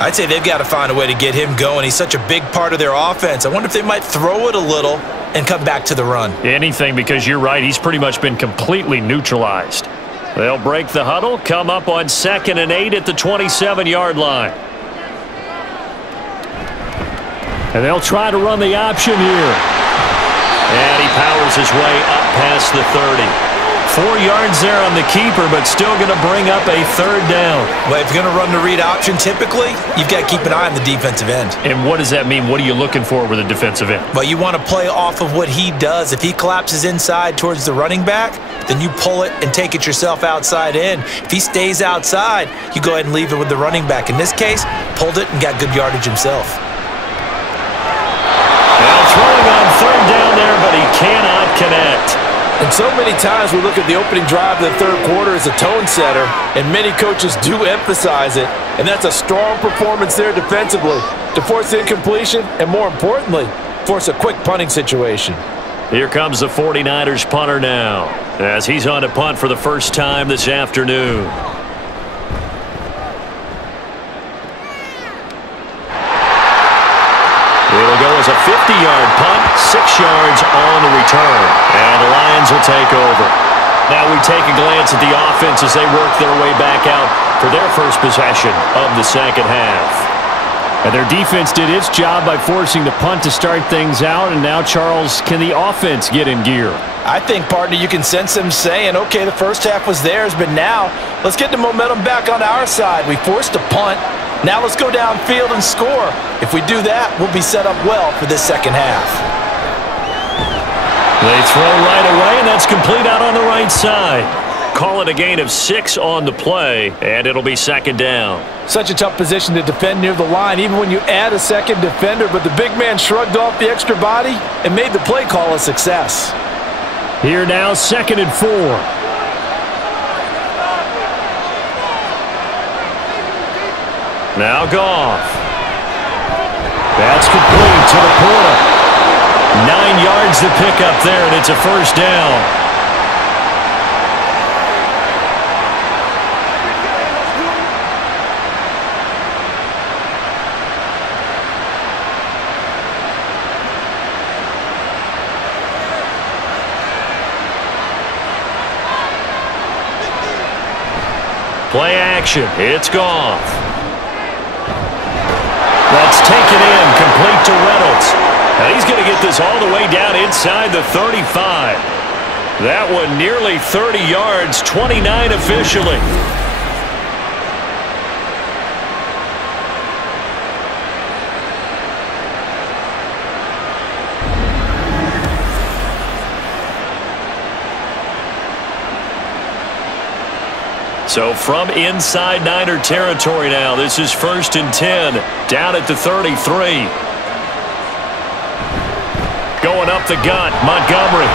I'd say they've got to find a way to get him going. He's such a big part of their offense. I wonder if they might throw it a little and come back to the run. Anything, because you're right. He's pretty much been completely neutralized. They'll break the huddle, come up on 2nd and 8 at the 27-yard line. And they'll try to run the option here. And he powers his way up past the 30. 4 yards there on the keeper, but still going to bring up a third down. Well, if you're going to run the read option, typically, you've got to keep an eye on the defensive end. And what does that mean? What are you looking for with a defensive end? Well, you want to play off of what he does. If he collapses inside towards the running back, then you pull it and take it yourself outside in. If he stays outside, you go ahead and leave it with the running back. In this case, pulled it and got good yardage himself. Now throwing on third down there, but he cannot connect. And so many times we look at the opening drive of the third quarter as a tone setter, and many coaches do emphasize it, and that's a strong performance there defensively to force incompletion and, more importantly, force a quick punting situation. Here comes the 49ers punter now, as he's on to punt for the first time this afternoon. It'll go as a 50-yard punt, 6 yards on the return. And the Lions will take over. Now we take a glance at the offense as they work their way back out for their first possession of the second half. And their defense did its job by forcing the punt to start things out. And now, Charles, can the offense get in gear? I think, partner, you can sense them saying, okay, the first half was theirs, but now let's get the momentum back on our side. We forced a punt. Now let's go downfield and score. If we do that, we'll be set up well for this second half. They throw right away, and that's complete out on the right side. Call it a gain of 6 on the play, and it'll be second down. Such a tough position to defend near the line, even when you add a second defender, but the big man shrugged off the extra body and made the play call a success. Here now, 2nd and 4. Now Goff. That's complete to the corner. 9 yards to pick up there, and it's a first down. Play action. It's Goff. That's taken in, complete to Reynolds. And he's going to get this all the way down inside the 35. That one nearly 30 yards, 29 officially. So from inside Niner territory now, this is 1st and 10, down at the 33. Going up the gut, Montgomery.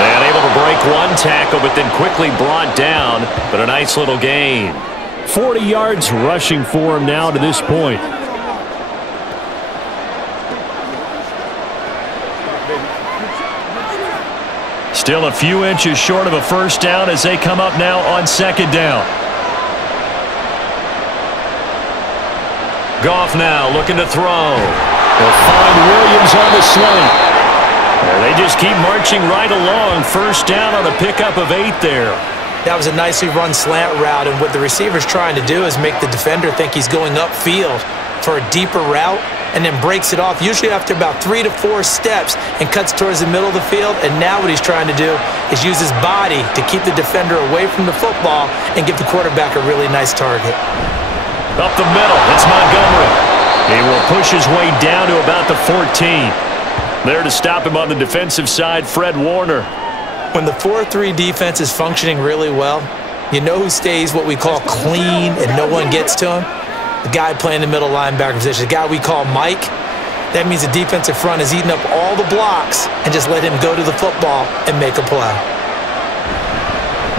And able to break one tackle, but then quickly brought down, but a nice little gain. 40 yards rushing for him now to this point. Still a few inches short of a first down as they come up now on 2nd down. Goff now looking to throw. They'll find Williams on the slant. And they just keep marching right along. First down on a pickup of 8 there. That was a nicely run slant route, and what the receiver's trying to do is make the defender think he's going upfield for a deeper route, and then breaks it off, usually after about 3 to 4 steps, and cuts towards the middle of the field. And now what he's trying to do is use his body to keep the defender away from the football and give the quarterback a really nice target. Up the middle, it's Montgomery. He will push his way down to about the 14. There to stop him on the defensive side, Fred Warner. When the 4-3 defense is functioning really well, you know who stays what we call clean and no one gets to him? The guy playing the middle linebacker position, the guy we call Mike. That means the defensive front is eating up all the blocks and just let him go to the football and make a play.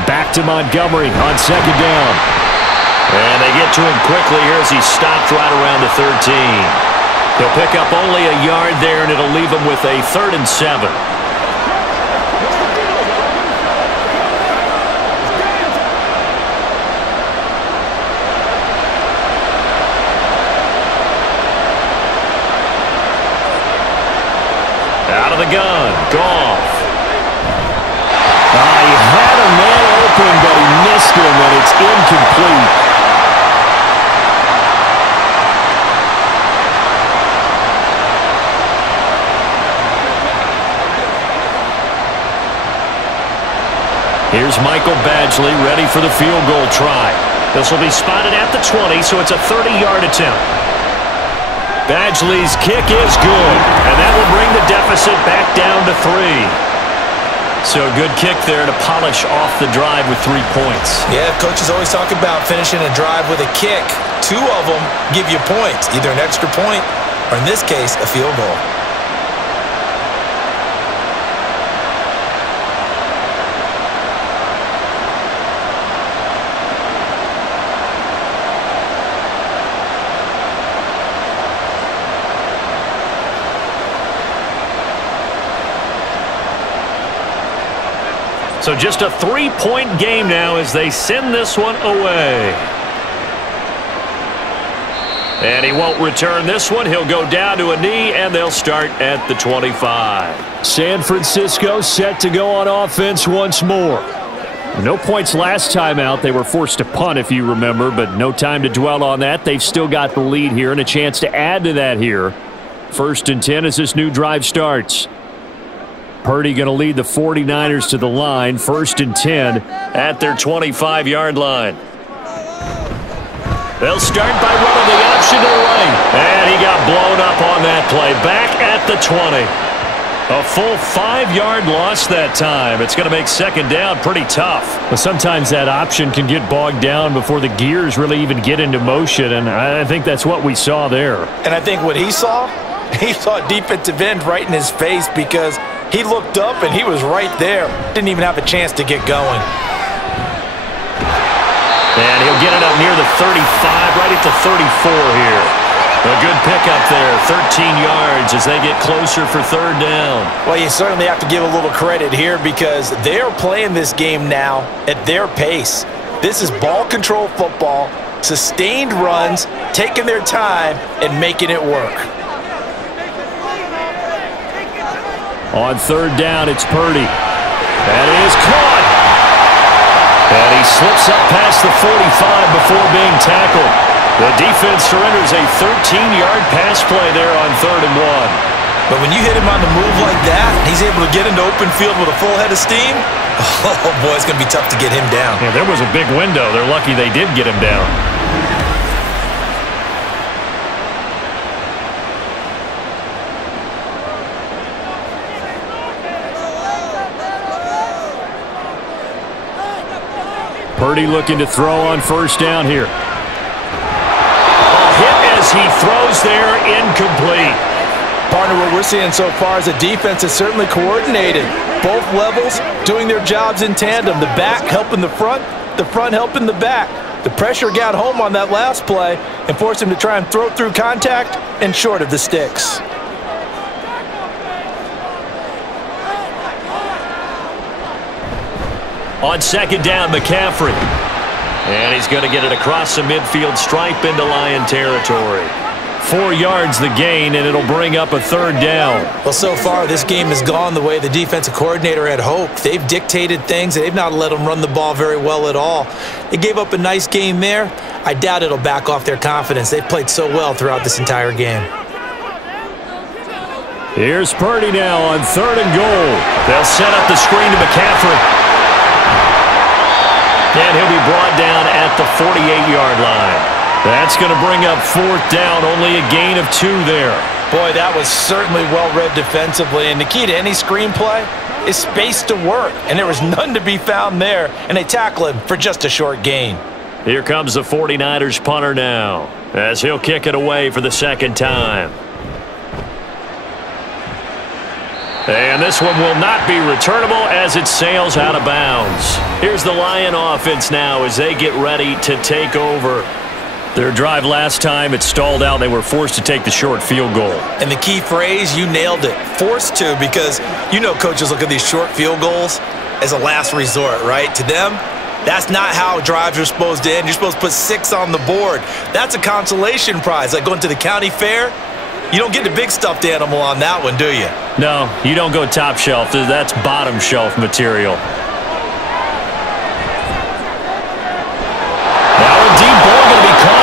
Back to Montgomery on second down. And they get to him quickly here as he stopped right around the 13. He'll pick up only a yard there, and it'll leave him with a 3rd and 7. Out of the gun, Goff. He had a man open, but he missed him, and it's incomplete. Here's Michael Badgley ready for the field goal try. This will be spotted at the 20, so it's a 30-yard attempt. Badgley's kick is good, and that will bring the deficit back down to 3. So a good kick there to polish off the drive with 3 points. Yeah, coaches always talk about finishing a drive with a kick. 2 of them give you points, either an extra point or, in this case, a field goal. So just a 3-point game now as they send this one away. And he won't return this one. He'll go down to a knee, and they'll start at the 25. San Francisco set to go on offense once more. No points last time out. They were forced to punt, if you remember, but no time to dwell on that. They've still got the lead here and a chance to add to that here. 1st and 10 as this new drive starts. Purdy going to lead the 49ers to the line. 1st and 10 at their 25-yard line. They'll start by running the option to the right. And he got blown up on that play. Back at the 20. A full 5-yard loss that time. It's going to make second down pretty tough. But sometimes that option can get bogged down before the gears really even get into motion, and I think that's what we saw there. And I think what he saw defensive end right in his face because he looked up and he was right there. Didn't even have a chance to get going. And he'll get it up near the 35, right at the 34 here. A good pickup there, 13 yards as they get closer for 3rd down. Well, you certainly have to give a little credit here because they're playing this game now at their pace. This is ball control football, sustained runs, taking their time and making it work. On 3rd down, it's Purdy. That is caught. And he slips up past the 45 before being tackled. The defense surrenders a 13-yard pass play there on 3rd and 1. But when you hit him on the move like that, he's able to get into open field with a full head of steam. Oh, boy, it's going to be tough to get him down. Yeah, there was a big window. They're lucky they did get him down. Purdy looking to throw on 1st down here. A hit as he throws there, incomplete. Partner, what we're seeing so far is the defense is certainly coordinated. Both levels doing their jobs in tandem. The back helping the front helping the back. The pressure got home on that last play and forced him to try and throw through contact and short of the sticks. On 2nd down, McCaffrey. And he's going to get it across the midfield stripe into Lion territory. 4 yards the gain, and it'll bring up a 3rd down. Well, so far, this game has gone the way the defensive coordinator had hoped. They've dictated things, and they've not let them run the ball very well at all. They gave up a nice game there. I doubt it'll back off their confidence. They've played so well throughout this entire game. Here's Purdy now on 3rd and goal. They'll set up the screen to McCaffrey. And he'll be brought down at the 48-yard line. That's going to bring up 4th down, only a gain of 2 there. Boy, that was certainly well-read defensively. And the key to any screenplay is space to work. And there was none to be found there. And they tackle him for just a short gain. Here comes the 49ers punter now, as he'll kick it away for the 2nd time. And this one will not be returnable as it sails out of bounds. Here's the Lion offense now as they get ready to take over. Their drive last time, it stalled out. They were forced to take the short field goal. And the key phrase, you nailed it, forced to, because you know coaches look at these short field goals as a last resort, right? To them, that's not how drives are supposed to end. You're supposed to put 6 on the board. That's a consolation prize. Like going to the county fair, you don't get the big stuffed animal on that one, do you? No, you don't go top shelf. That's bottom shelf material.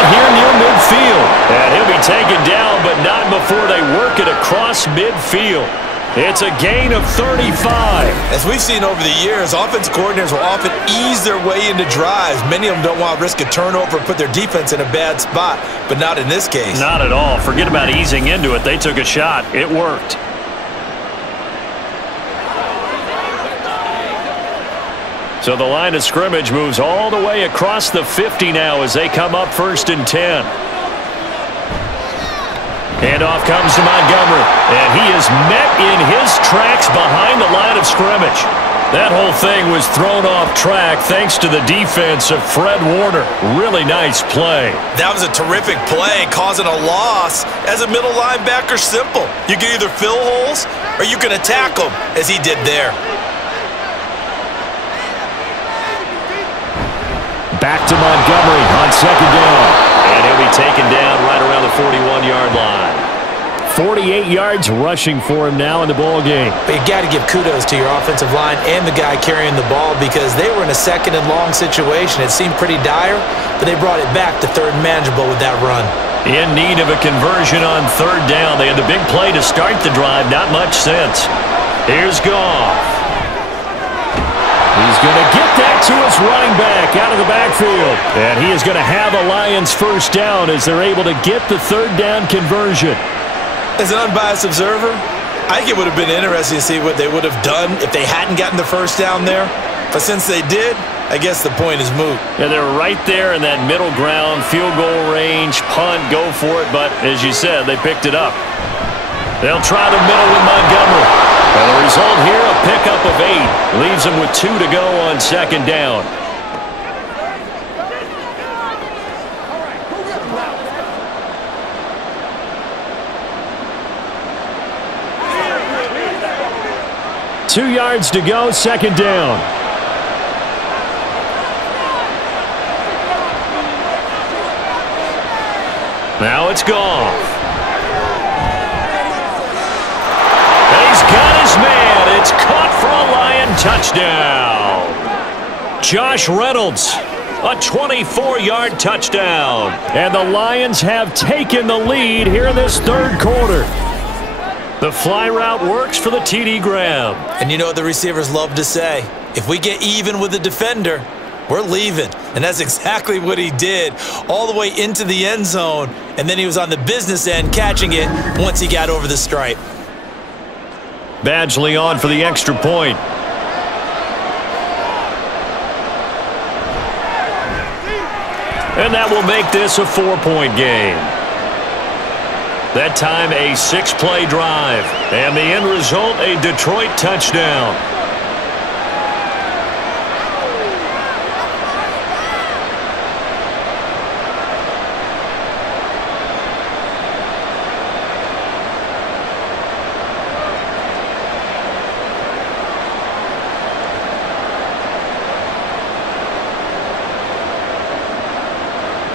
Here near midfield. And he'll be taken down, but not before they work it across midfield. It's a gain of 35. As we've seen over the years, offense coordinators will often ease their way into drives. Many of them don't want to risk a turnover and put their defense in a bad spot, but not in this case. Not at all. Forget about easing into it. They took a shot. It worked. So the line of scrimmage moves all the way across the 50 now as they come up 1st and 10. Handoff comes to Montgomery, and he is met in his tracks behind the line of scrimmage. That whole thing was thrown off track thanks to the defense of Fred Warner. Really nice play. That was a terrific play, causing a loss. As a middle linebacker, simple. You can either fill holes or you can attack them, as he did there. Back to Montgomery on 2nd down. And he'll be taken down right around the 41-yard line. 48 yards rushing for him now in the ball game. But you got to give kudos to your offensive line and the guy carrying the ball because they were in a 2nd and long situation. It seemed pretty dire, but they brought it back to 3rd and manageable with that run. In need of a conversion on 3rd down. They had the big play to start the drive. Not much sense. Here's Goff. He's going to get that to his running back out of the backfield. And he is going to have a Lions 1st down as they're able to get the 3rd down conversion. As an unbiased observer, I think it would have been interesting to see what they would have done if they hadn't gotten the 1st down there. But since they did, I guess the point is moot. Yeah, they're right there in that middle ground, field goal range, punt, go for it. But as you said, they picked it up. They'll try the middle with Montgomery. And the result here, a pickup of 8. Leaves them with 2 to go on 2nd down. Two yards to go, 2nd down. Now it's Goff. Got his man. It's caught for a Lion touchdown. Josh Reynolds, a 24-yard touchdown. And the Lions have taken the lead here in this 3rd quarter. The fly route works for the TD Graham. And you know what the receivers love to say? If we get even with the defender, we're leaving. And that's exactly what he did, all the way into the end zone. And then he was on the business end catching it once he got over the stripe. Badgley on for the extra point. And that will make this a 4-point game. That time a 6-play drive. And the end result, a Detroit touchdown.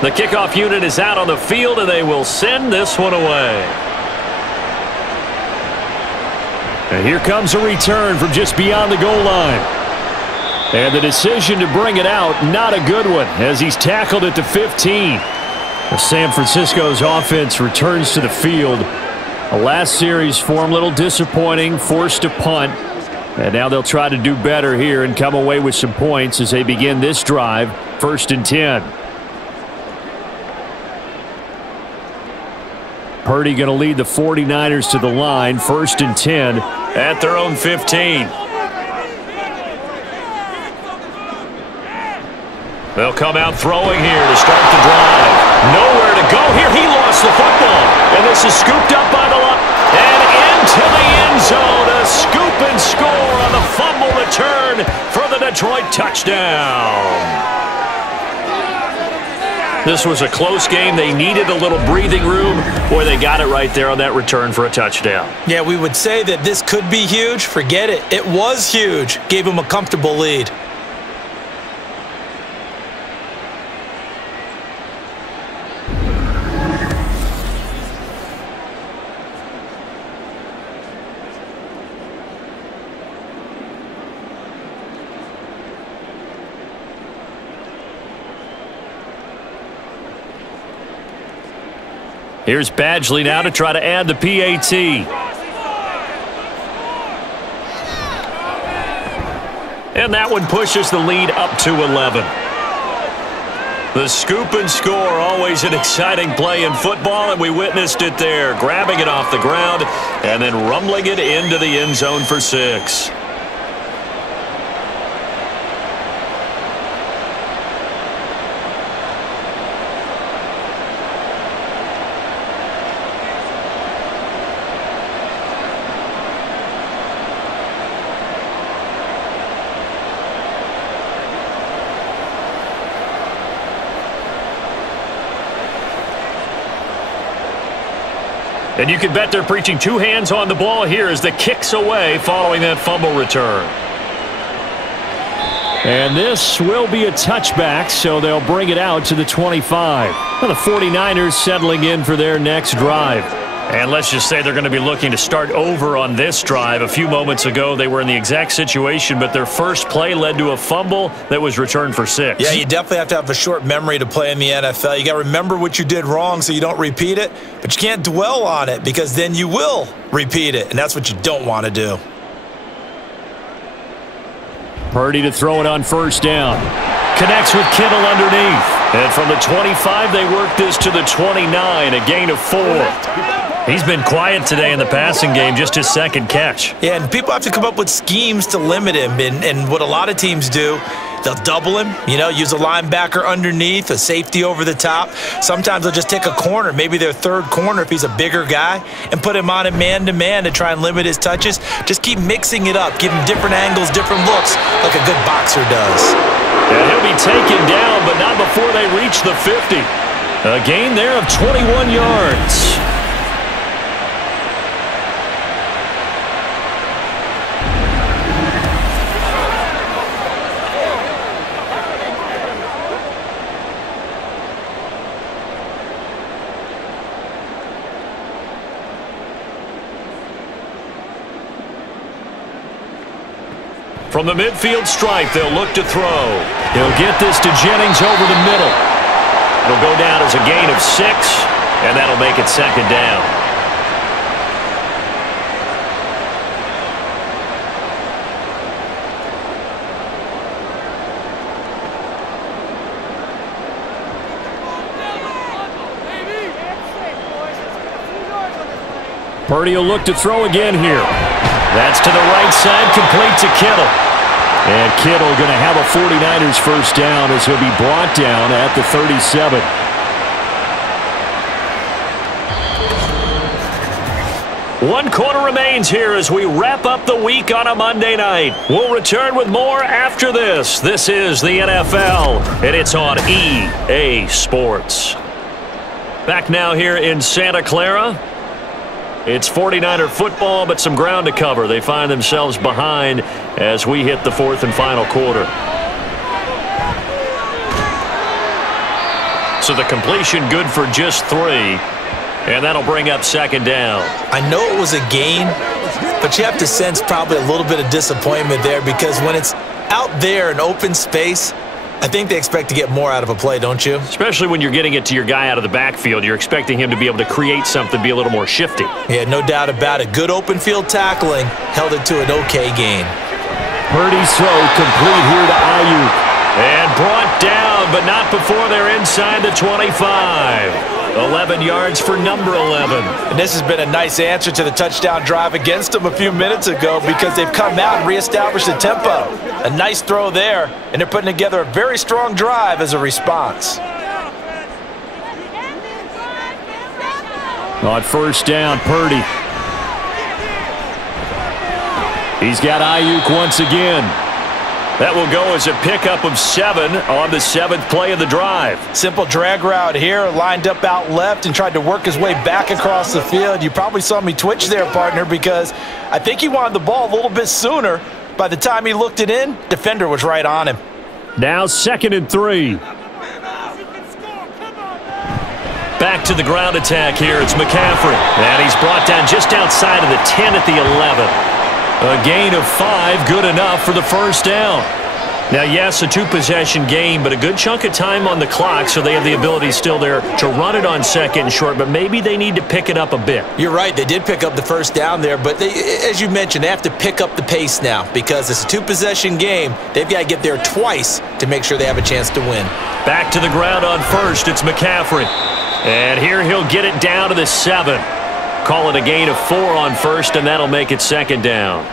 The kickoff unit is out on the field, and they will send this one away. And here comes a return from just beyond the goal line. And the decision to bring it out, not a good one, as he's tackled at the 15. San Francisco's offense returns to the field. The last series for him, a little disappointing, forced to punt. And now they'll try to do better here and come away with some points as they begin this drive, 1st and 10. Purdy going to lead the 49ers to the line, 1st and 10 at their own 15. They'll come out throwing here to start the drive. Nowhere to go here. He lost the football. And this is scooped up by the line. And into the end end zone. A scoop and score on the fumble return for the Detroit touchdown. This was a close game. They needed a little breathing room. Boy, they got it right there on that return for a touchdown. Yeah, we would say that this could be huge. Forget it. It was huge. Gave them a comfortable lead. Here's Badgley now to try to add the PAT. And that one pushes the lead up to 11. The scoop and score, always an exciting play in football, and we witnessed it there, grabbing it off the ground and then rumbling it into the end zone for 6. And you can bet they're preaching two hands on the ball here as the kick's away following that fumble return. And this will be a touchback, so they'll bring it out to the 25. Well, the 49ers settling in for their next drive. And let's just say they're going to be looking to start over on this drive. A few moments ago, they were in the exact situation, but their first play led to a fumble that was returned for 6. Yeah, you definitely have to have a short memory to play in the NFL. You got to remember what you did wrong so you don't repeat it, but you can't dwell on it because then you will repeat it, and that's what you don't want to do. Purdy to throw it on first down. Connects with Kittle underneath. And from the 25, they work this to the 29, a gain of 4. He's been quiet today in the passing game, just his second catch. Yeah, and people have to come up with schemes to limit him. And what a lot of teams do, they'll double him, use a linebacker underneath, a safety over the top. Sometimes they'll just take a corner, maybe their third corner if he's a bigger guy, and put him on a man-to-man to try and limit his touches. Just keep mixing it up, give him different angles, different looks, like a good boxer does. And he'll be taken down, but not before they reach the 50. A gain there of 21 yards. From the midfield stripe, they'll look to throw. He'll get this to Jennings over the middle. It'll go down as a gain of 6, and that'll make it second down. Purdy will look to throw again here. That's to the right side, complete to Kittle. And Kittle going to have a 49ers first down as he'll be brought down at the 37. One quarter remains here as we wrap up the week on a Monday night. We'll return with more after this. This is the NFL, and it's on EA Sports. Back now here in Santa Clara. It's 49er football, but some ground to cover. They find themselves behind as we hit the fourth and final quarter. So the completion good for just 3, and that'll bring up second down. I know it was a gain, but you have to sense probably a little bit of disappointment there because when it's out there in open space, I think they expect to get more out of a play, don't you? Especially when you're getting it to your guy out of the backfield. You're expecting him to be able to create something, be a little more shifty. Yeah, no doubt about it. Good open field tackling held it to an okay gain. Purdy's throw complete here to Ayuk. And brought down, but not before they're inside the 25. 11 yards for number 11. And this has been a nice answer to the touchdown drive against them a few minutes ago because they've come out and reestablished the tempo. A nice throw there, and they're putting together a very strong drive as a response. On first down, Purdy. He's got Ayuk once again. That will go as a pickup of 7 on the 7th play of the drive. Simple drag route here, lined up out left and tried to work his way back across the field. You probably saw me twitch there, partner, because I think he wanted the ball a little bit sooner. By the time he looked it in, defender was right on him. Now 2nd and 3. Back to the ground attack here. It's McCaffrey. And he's brought down just outside of the 10 at the 11. A gain of 5, good enough for the first down. Now, yes, a 2-possession game, but a good chunk of time on the clock, so they have the ability still there to run it on 2nd and short, but maybe they need to pick it up a bit. You're right. They did pick up the first down there, but they, as you mentioned, they have to pick up the pace now because it's a 2-possession game. They've got to get there twice to make sure they have a chance to win. Back to the ground on 1st. It's McCaffrey. And here he'll get it down to the 7. Call it a gain of 4 on 1st, and that'll make it 2nd down.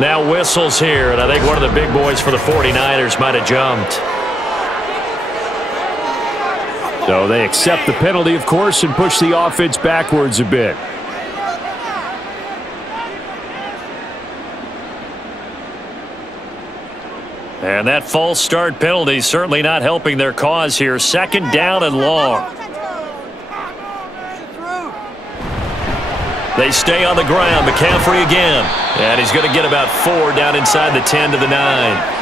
Now whistles here, and I think one of the big boys for the 49ers might have jumped. So they accept the penalty, of course, and push the offense backwards a bit. And that false start penalty certainly not helping their cause here. 2nd down and long. They stay on the ground. McCaffrey again. And he's going to get about 4 down inside the 10 to the 9.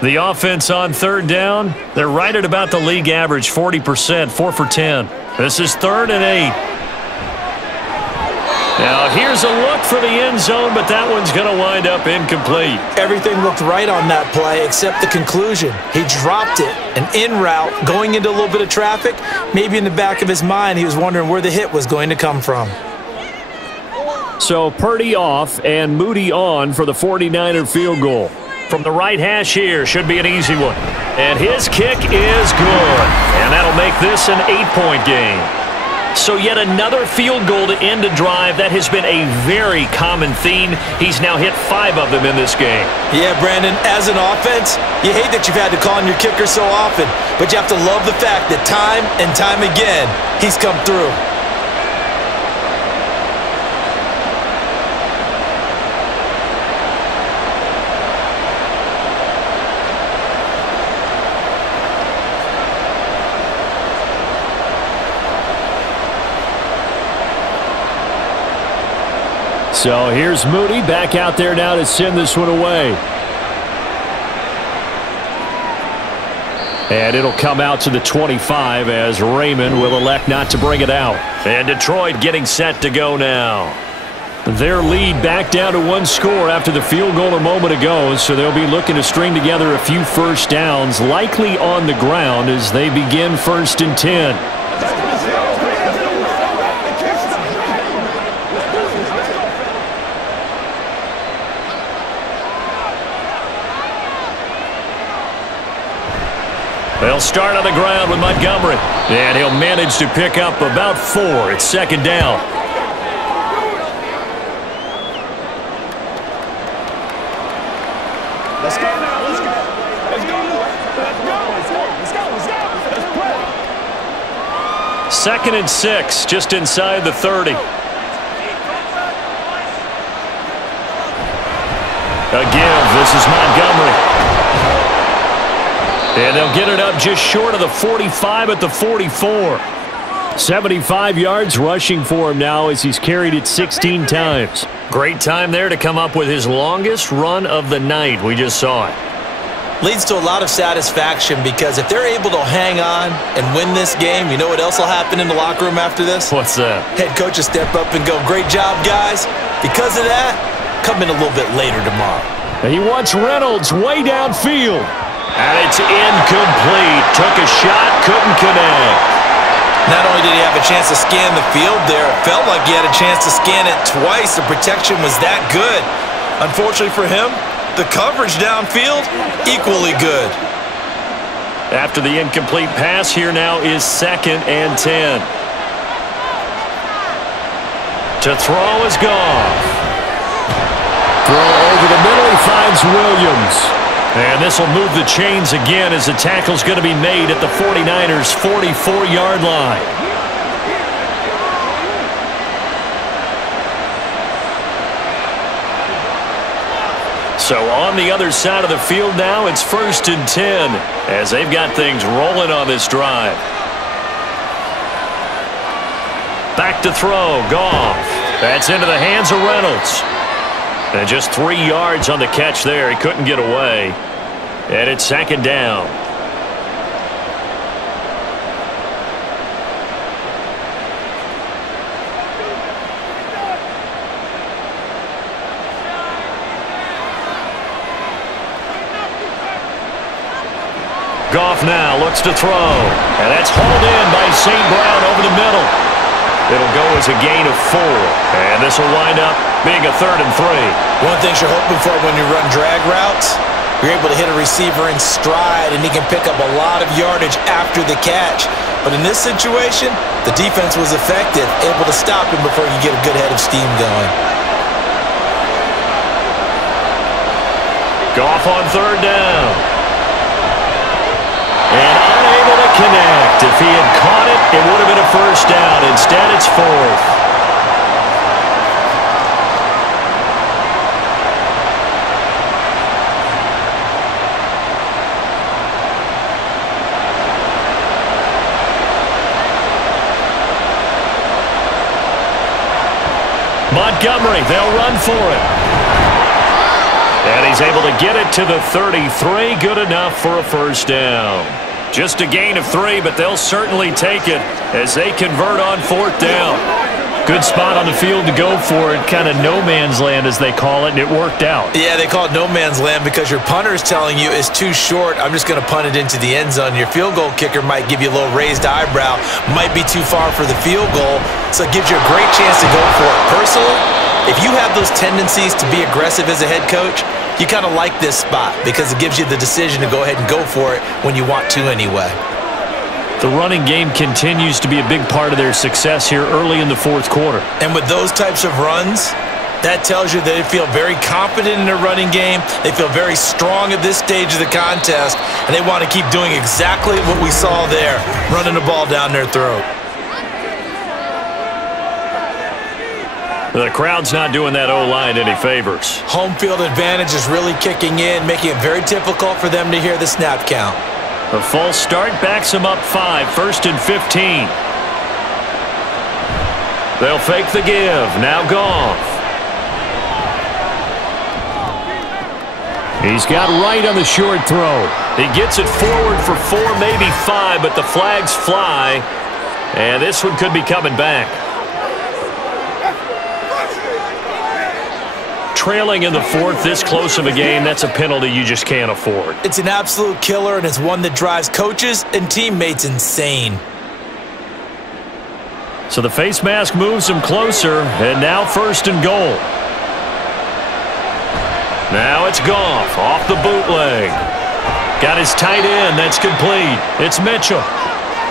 The offense on 3rd down, they're right at about the league average, 40%, 4 for 10. This is 3rd and 8. Now here's a look for the end zone, but that one's going to wind up incomplete. Everything looked right on that play except the conclusion. He dropped it, an in route, going into a little bit of traffic. Maybe in the back of his mind he was wondering where the hit was going to come from. So Purdy off and Moody on for the 49er field goal. From the right hash here, should be an easy one. And his kick is good. And that'll make this an 8-point game. So yet another field goal to end a drive. That has been a very common theme. He's now hit 5 of them in this game. Yeah, Brandon, as an offense, you hate that you've had to call on your kicker so often, but you have to love the fact that time and time again, he's come through. So here's Moody back out there now to send this one away. And it'll come out to the 25 as Raymond will elect not to bring it out. And Detroit getting set to go now. Their lead back down to 1 score after the field goal a moment ago, so they'll be looking to string together a few first downs, likely on the ground as they begin 1st and 10. They'll start on the ground with Montgomery. And he'll manage to pick up about 4. It's 2nd down. Let's go now. Let's go. Let's go. Let's go. Let's go. Let's go. Let's go. Let's play. 2nd and 6, just inside the 30. A give. This is Montgomery. And they'll get it up just short of the 45 at the 44. 75 yards rushing for him now as he's carried it 16 times. Great time there to come up with his longest run of the night. We just saw it. Leads to a lot of satisfaction because if they're able to hang on and win this game, you know what else will happen in the locker room after this? What's that? Head coach will step up and go, "Great job, guys. Because of that, come in a little bit later tomorrow." And he wants Reynolds way downfield. And it's incomplete. Took a shot, couldn't connect. Not only did he have a chance to scan the field there, it felt like he had a chance to scan it twice. The protection was that good. Unfortunately for him, The coverage downfield, equally good. After the incomplete pass, here now is 2nd and 10. To throw is Goff. Throw over the middle, he finds Williams. And this will move the chains again as the tackle's going to be made at the 49ers' 44-yard line. So on the other side of the field now, it's 1st and 10 as they've got things rolling on this drive. Back to throw, Goff. That's into the hands of Reynolds. And just 3 yards on the catch there. He couldn't get away. And it's 2nd down. Goff now looks to throw. And that's hauled in by St. Brown over the middle. It'll go as a gain of 4. And this will wind up being a 3rd and 3. One of the things you're hoping for when you run drag routes, you're able to hit a receiver in stride, and he can pick up a lot of yardage after the catch. But in this situation, the defense was effective, able to stop him before you get a good head of steam going. Goff on 3rd down. And unable to connect. If he had caught it, it would have been a 1st down. Instead, it's 4th. Montgomery, they'll run for it. And he's able to get it to the 33. Good enough for a 1st down. Just a gain of 3, but they'll certainly take it as they convert on 4th down. Good spot on the field to go for it. Kind of no man's land, as they call it, and it worked out. Yeah, they call it no man's land because your punter is telling you it's too short. I'm just going to punt it into the end zone. Your field goal kicker might give you a little raised eyebrow. Might be too far for the field goal, so it gives you a great chance to go for it. Personally, if you have those tendencies to be aggressive as a head coach, you kind of like this spot because it gives you the decision to go ahead and go for it when you want to anyway. The running game continues to be a big part of their success here early in the 4th quarter. And with those types of runs, that tells you that they feel very confident in their running game. They feel very strong at this stage of the contest, and they want to keep doing exactly what we saw there, running the ball down their throat. The crowd's not doing that O-line any favors. Home field advantage is really kicking in, making it very difficult for them to hear the snap count. A false start backs them up 5, 1st and 15. They'll fake the give. Now Goff. He's got right on the short throw. He gets it forward for 4, maybe 5, but the flags fly. And this one could be coming back. Trailing in the 4th, this close of a game, that's a penalty you just can't afford. It's an absolute killer, and it's one that drives coaches and teammates insane. So the face mask moves him closer, and now 1st and goal. Now it's Goff off the bootleg. Got his tight end, that's complete. It's Mitchell.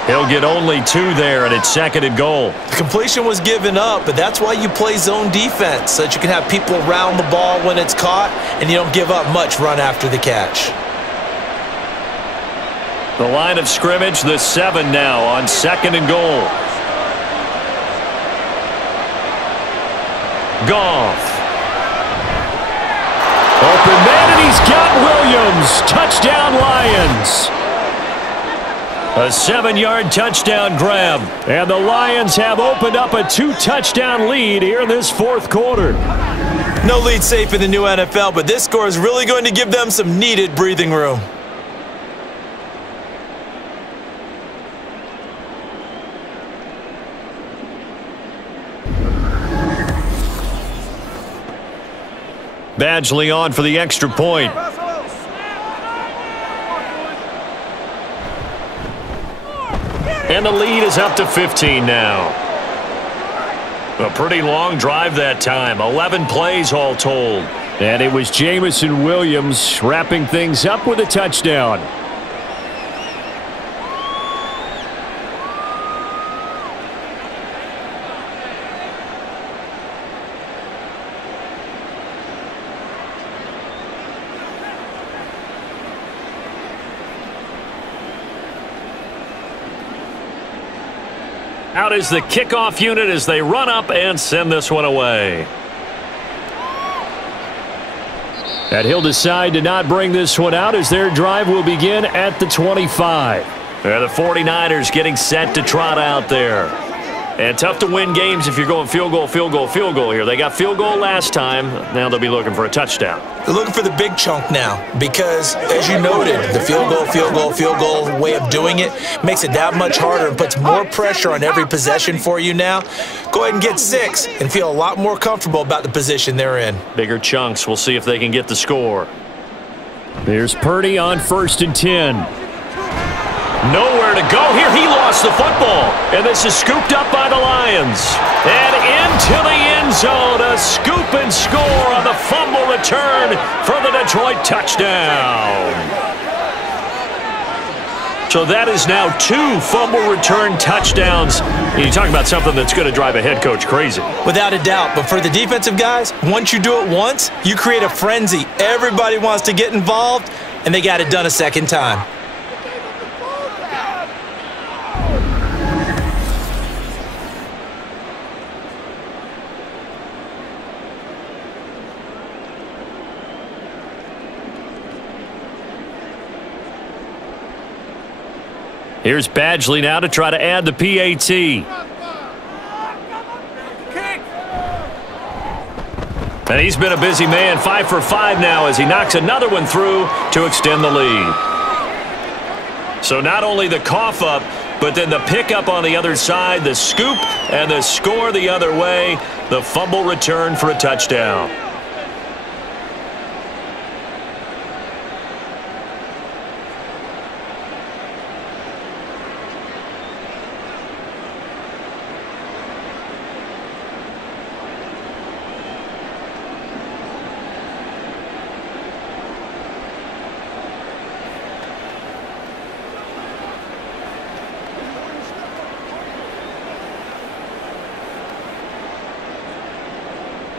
He'll get only 2 there, and it's 2nd and goal. The completion was given up, but that's why you play zone defense, so that you can have people around the ball when it's caught, and you don't give up much run after the catch. The line of scrimmage, the 7 now on 2nd and goal. Goff. Open man, and he's got Williams. Touchdown, Lions. A 7-yard touchdown grab. And the Lions have opened up a 2-touchdown lead here in this 4th quarter. No lead safe in the new NFL, but this score is really going to give them some needed breathing room. Badgley on for the extra point. And the lead is up to 15 now. A pretty long drive that time. 11 plays all told. And it was Jamison Williams wrapping things up with a touchdown. Out is the kickoff unit as they run up and send this one away. And he'll decide to not bring this one out as their drive will begin at the 25. And the 49ers getting set to trot out there. And tough to win games if you're going field goal, field goal, field goal here. They got field goal last time. Now they'll be looking for a touchdown. They're looking for the big chunk now because, as you noted, the field goal way of doing it makes it that much harder and puts more pressure on every possession for you now. Go ahead and get 6 and feel a lot more comfortable about the position they're in. Bigger chunks. We'll see if they can get the score. There's Purdy on 1st and 10. Nowhere to go here. He lost the football. And this is scooped up by the Lions. And into the end zone. A scoop and score on the fumble return for the Detroit touchdown. So that is now 2 fumble return touchdowns. You talk about something that's going to drive a head coach crazy. Without a doubt. But for the defensive guys, once you do it once, you create a frenzy. Everybody wants to get involved, and they got it done a second time. Here's Badgley now to try to add the PAT. And he's been a busy man, 5 for 5 now as he knocks another one through to extend the lead. So not only the cough up, but then the pickup on the other side, the scoop, and the score the other way, the fumble return for a touchdown.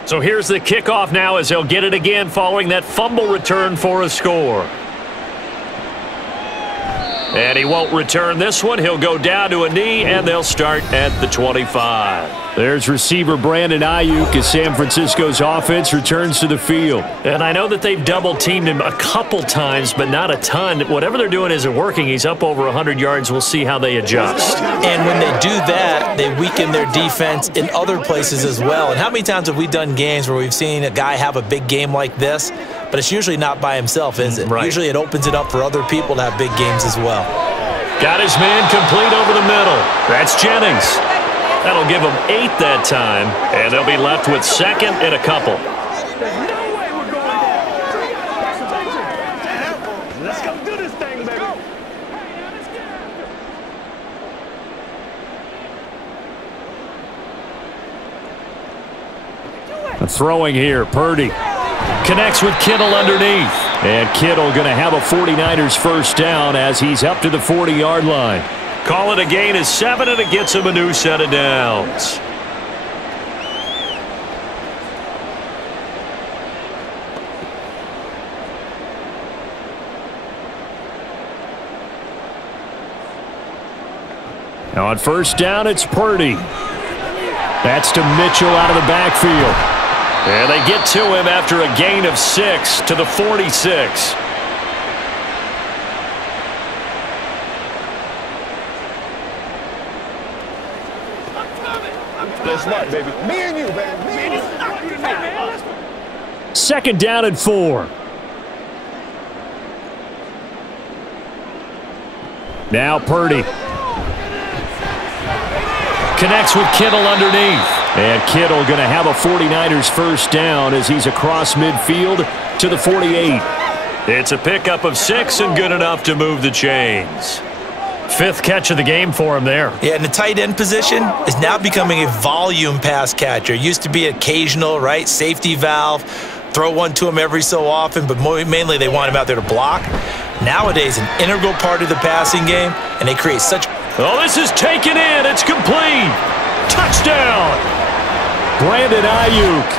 So here's the kickoff now as they'll get it again following that fumble return for a score. And he won't return this one. He'll go down to a knee, and they'll start at the 25. There's receiver Brandon Ayuk as San Francisco's offense returns to the field. And I know that they've double-teamed him a couple times, but not a ton. Whatever they're doing isn't working. He's up over 100 yards. We'll see how they adjust. And when they do that, they weaken their defense in other places as well. And how many times have we done games where we've seen a guy have a big game like this, but it's usually not by himself, is it? Right. Usually it opens it up for other people to have big games as well. Got his man complete over the middle. That's Jennings. That'll give them 8 that time, and they'll be left with 2nd and a couple. Let's go do this thing, baby. Throwing here, Purdy. Connects with Kittle underneath. And Kittle going to have a 49ers first down as he's up to the 40-yard line. Call it a gain of 7, and it gets him a new set of downs. Now on first down, it's Purdy. That's to Mitchell out of the backfield. And they get to him after a gain of 6 to the 46. That's right, baby. Me and you, baby. Me and you. 2nd down and 4. Now Purdy. Connects with Kittle underneath. And Kittle going to have a 49ers first down as he's across midfield to the 48. It's a pickup of 6 and good enough to move the chains. 5th catch of the game for him there. Yeah, and the tight end position is now becoming a volume pass catcher. Used to be occasional, right? Safety valve. throw one to him every so often, but mainly they want him out there to block. Nowadays, an integral part of the passing game, and they create such... Oh, this is taken in. It's complete. Touchdown. Brandon Ayuk,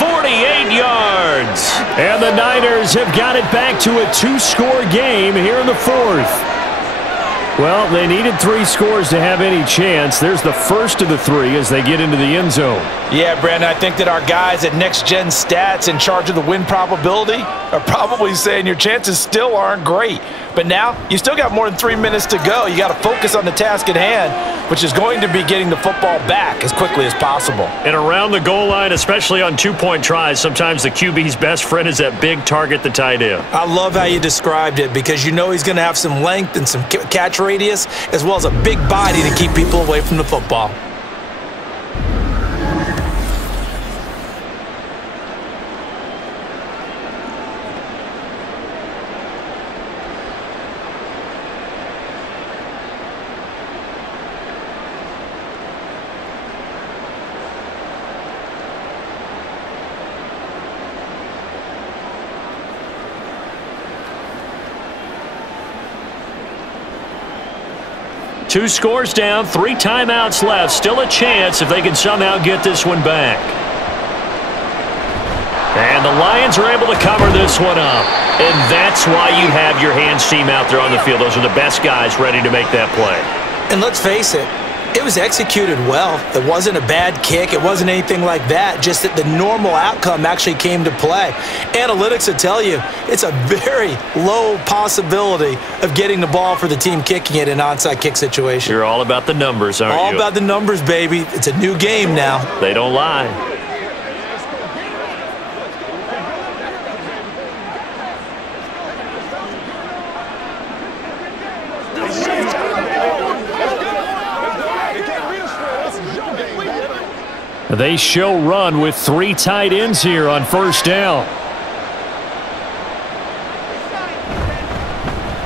48 yards. And the Niners have got it back to a 2-score game here in the fourth. Well, they needed 3 scores to have any chance. There's the first of the 3 as they get into the end zone. Yeah, Brandon, I think that our guys at Next Gen Stats in charge of the win probability are probably saying your chances still aren't great. But now, you still got more than 3 minutes to go. You got to focus on the task at hand, which is going to be getting the football back as quickly as possible. And around the goal line, especially on 2-point tries, sometimes the QB's best friend is that big target, the tight end. I love how you described it because you know he's going to have some length and some catch radius as well as a big body to keep people away from the football. Two scores down, 3 timeouts left. Still a chance if they can somehow get this one back. And the Lions are able to cover this one up. And that's why you have your hands team out there on the field. Those are the best guys ready to make that play. And let's face it, it was executed well. It wasn't a bad kick. It wasn't anything like that. Just that the normal outcome actually came to play. Analytics will tell you it's a very low possibility of getting the ball for the team kicking it in an onside kick situation. You're all about the numbers, aren't you? All about the numbers, baby. It's a new game now. They don't lie. They show run with 3 tight ends here on first down.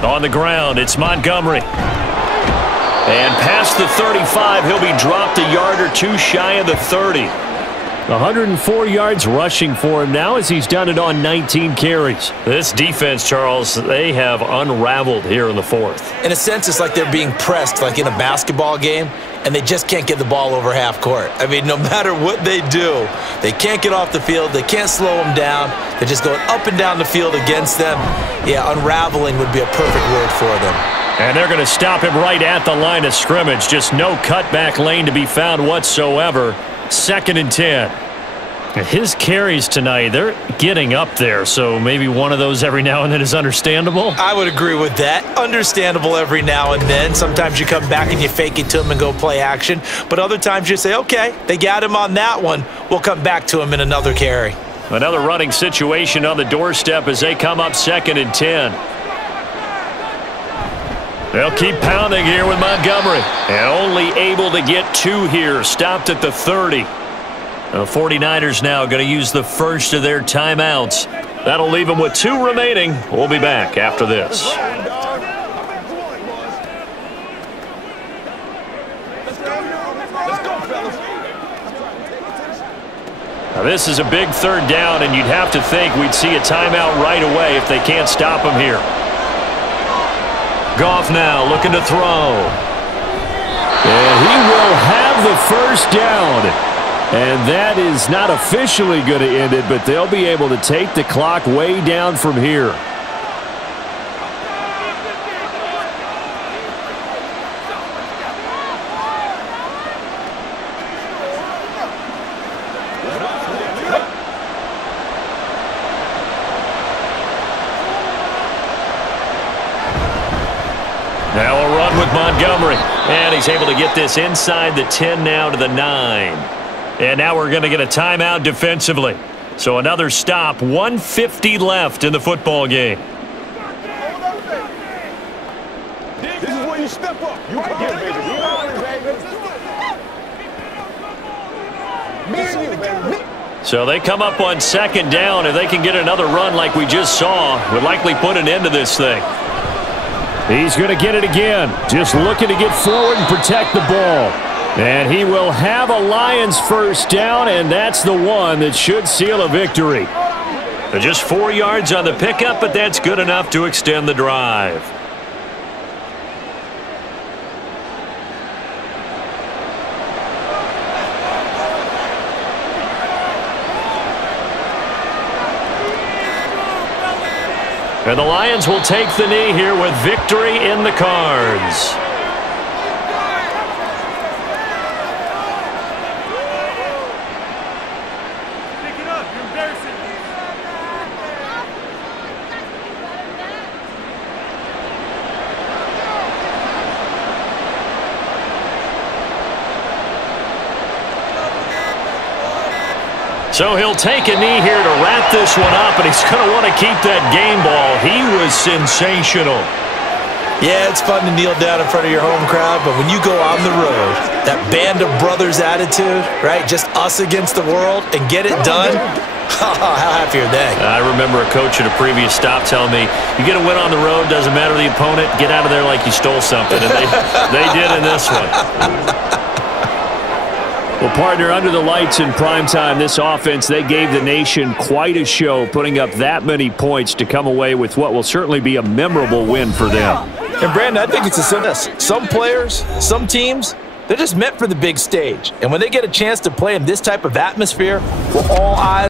On the ground, it's Montgomery. And past the 35, he'll be dropped a yard or 2 shy of the 30. 104 yards rushing for him now as he's done it on 19 carries. This defense, Charles, they have unraveled here in the fourth. In a sense, it's like they're being pressed like in a basketball game, and they just can't get the ball over half court. I mean, no matter what they do, they can't get off the field. They can't slow them down. They're just going up and down the field against them. Yeah, unraveling would be a perfect word for them. And they're going to stop him right at the line of scrimmage. Just no cutback lane to be found whatsoever. 2nd and 10. His carries tonight, they're getting up there, so maybe one of those every now and then is understandable. I would agree with that. Understandable every now and then. Sometimes you come back and you fake it to him and go play action. But other times you say, okay, they got him on that one. We'll come back to him in another carry. Another running situation on the doorstep as they come up 2nd and 10. They'll keep pounding here with Montgomery. And only able to get 2 here. Stopped at the 30. The 49ers now going to use the first of their timeouts. That'll leave them with 2 remaining. We'll be back after this. Now this is a big 3rd down, and you'd have to think we'd see a timeout right away if they can't stop him here. Goff now looking to throw. And he will have the first down. And that is not officially going to end it, but they'll be able to take the clock way down from here. Now a run with Montgomery. And he's able to get this inside the 10 now to the 9. And now we're going to get a timeout defensively. So another stop, 1:50 left in the football game. This is where you step up. You come here, baby. Me and you, baby. So they come up on 2nd down. If they can get another run like we just saw, would likely put an end to this thing. He's going to get it again. Just looking to get forward and protect the ball. And he will have a Lions first down, and that's the one that should seal a victory. Just 4 yards on the pickup, but that's good enough to extend the drive. And the Lions will take the knee here with victory in the cards. So he'll take a knee here to wrap this one up, and he's going to want to keep that game ball. He was sensational. Yeah, it's fun to kneel down in front of your home crowd, but when you go on the road, that band of brothers attitude, right, just us against the world, and get it done, how happy are they? I remember a coach at a previous stop telling me, you get a win on the road, doesn't matter the opponent, get out of there like you stole something, and they did in this one. Well, partner, under the lights in primetime, this offense, they gave the nation quite a show, putting up that many points to come away with what will certainly be a memorable win for them. And, Brandon, I think it's a simple. Some players, some teams, they're just meant for the big stage. And when they get a chance to play in this type of atmosphere, we're all eyes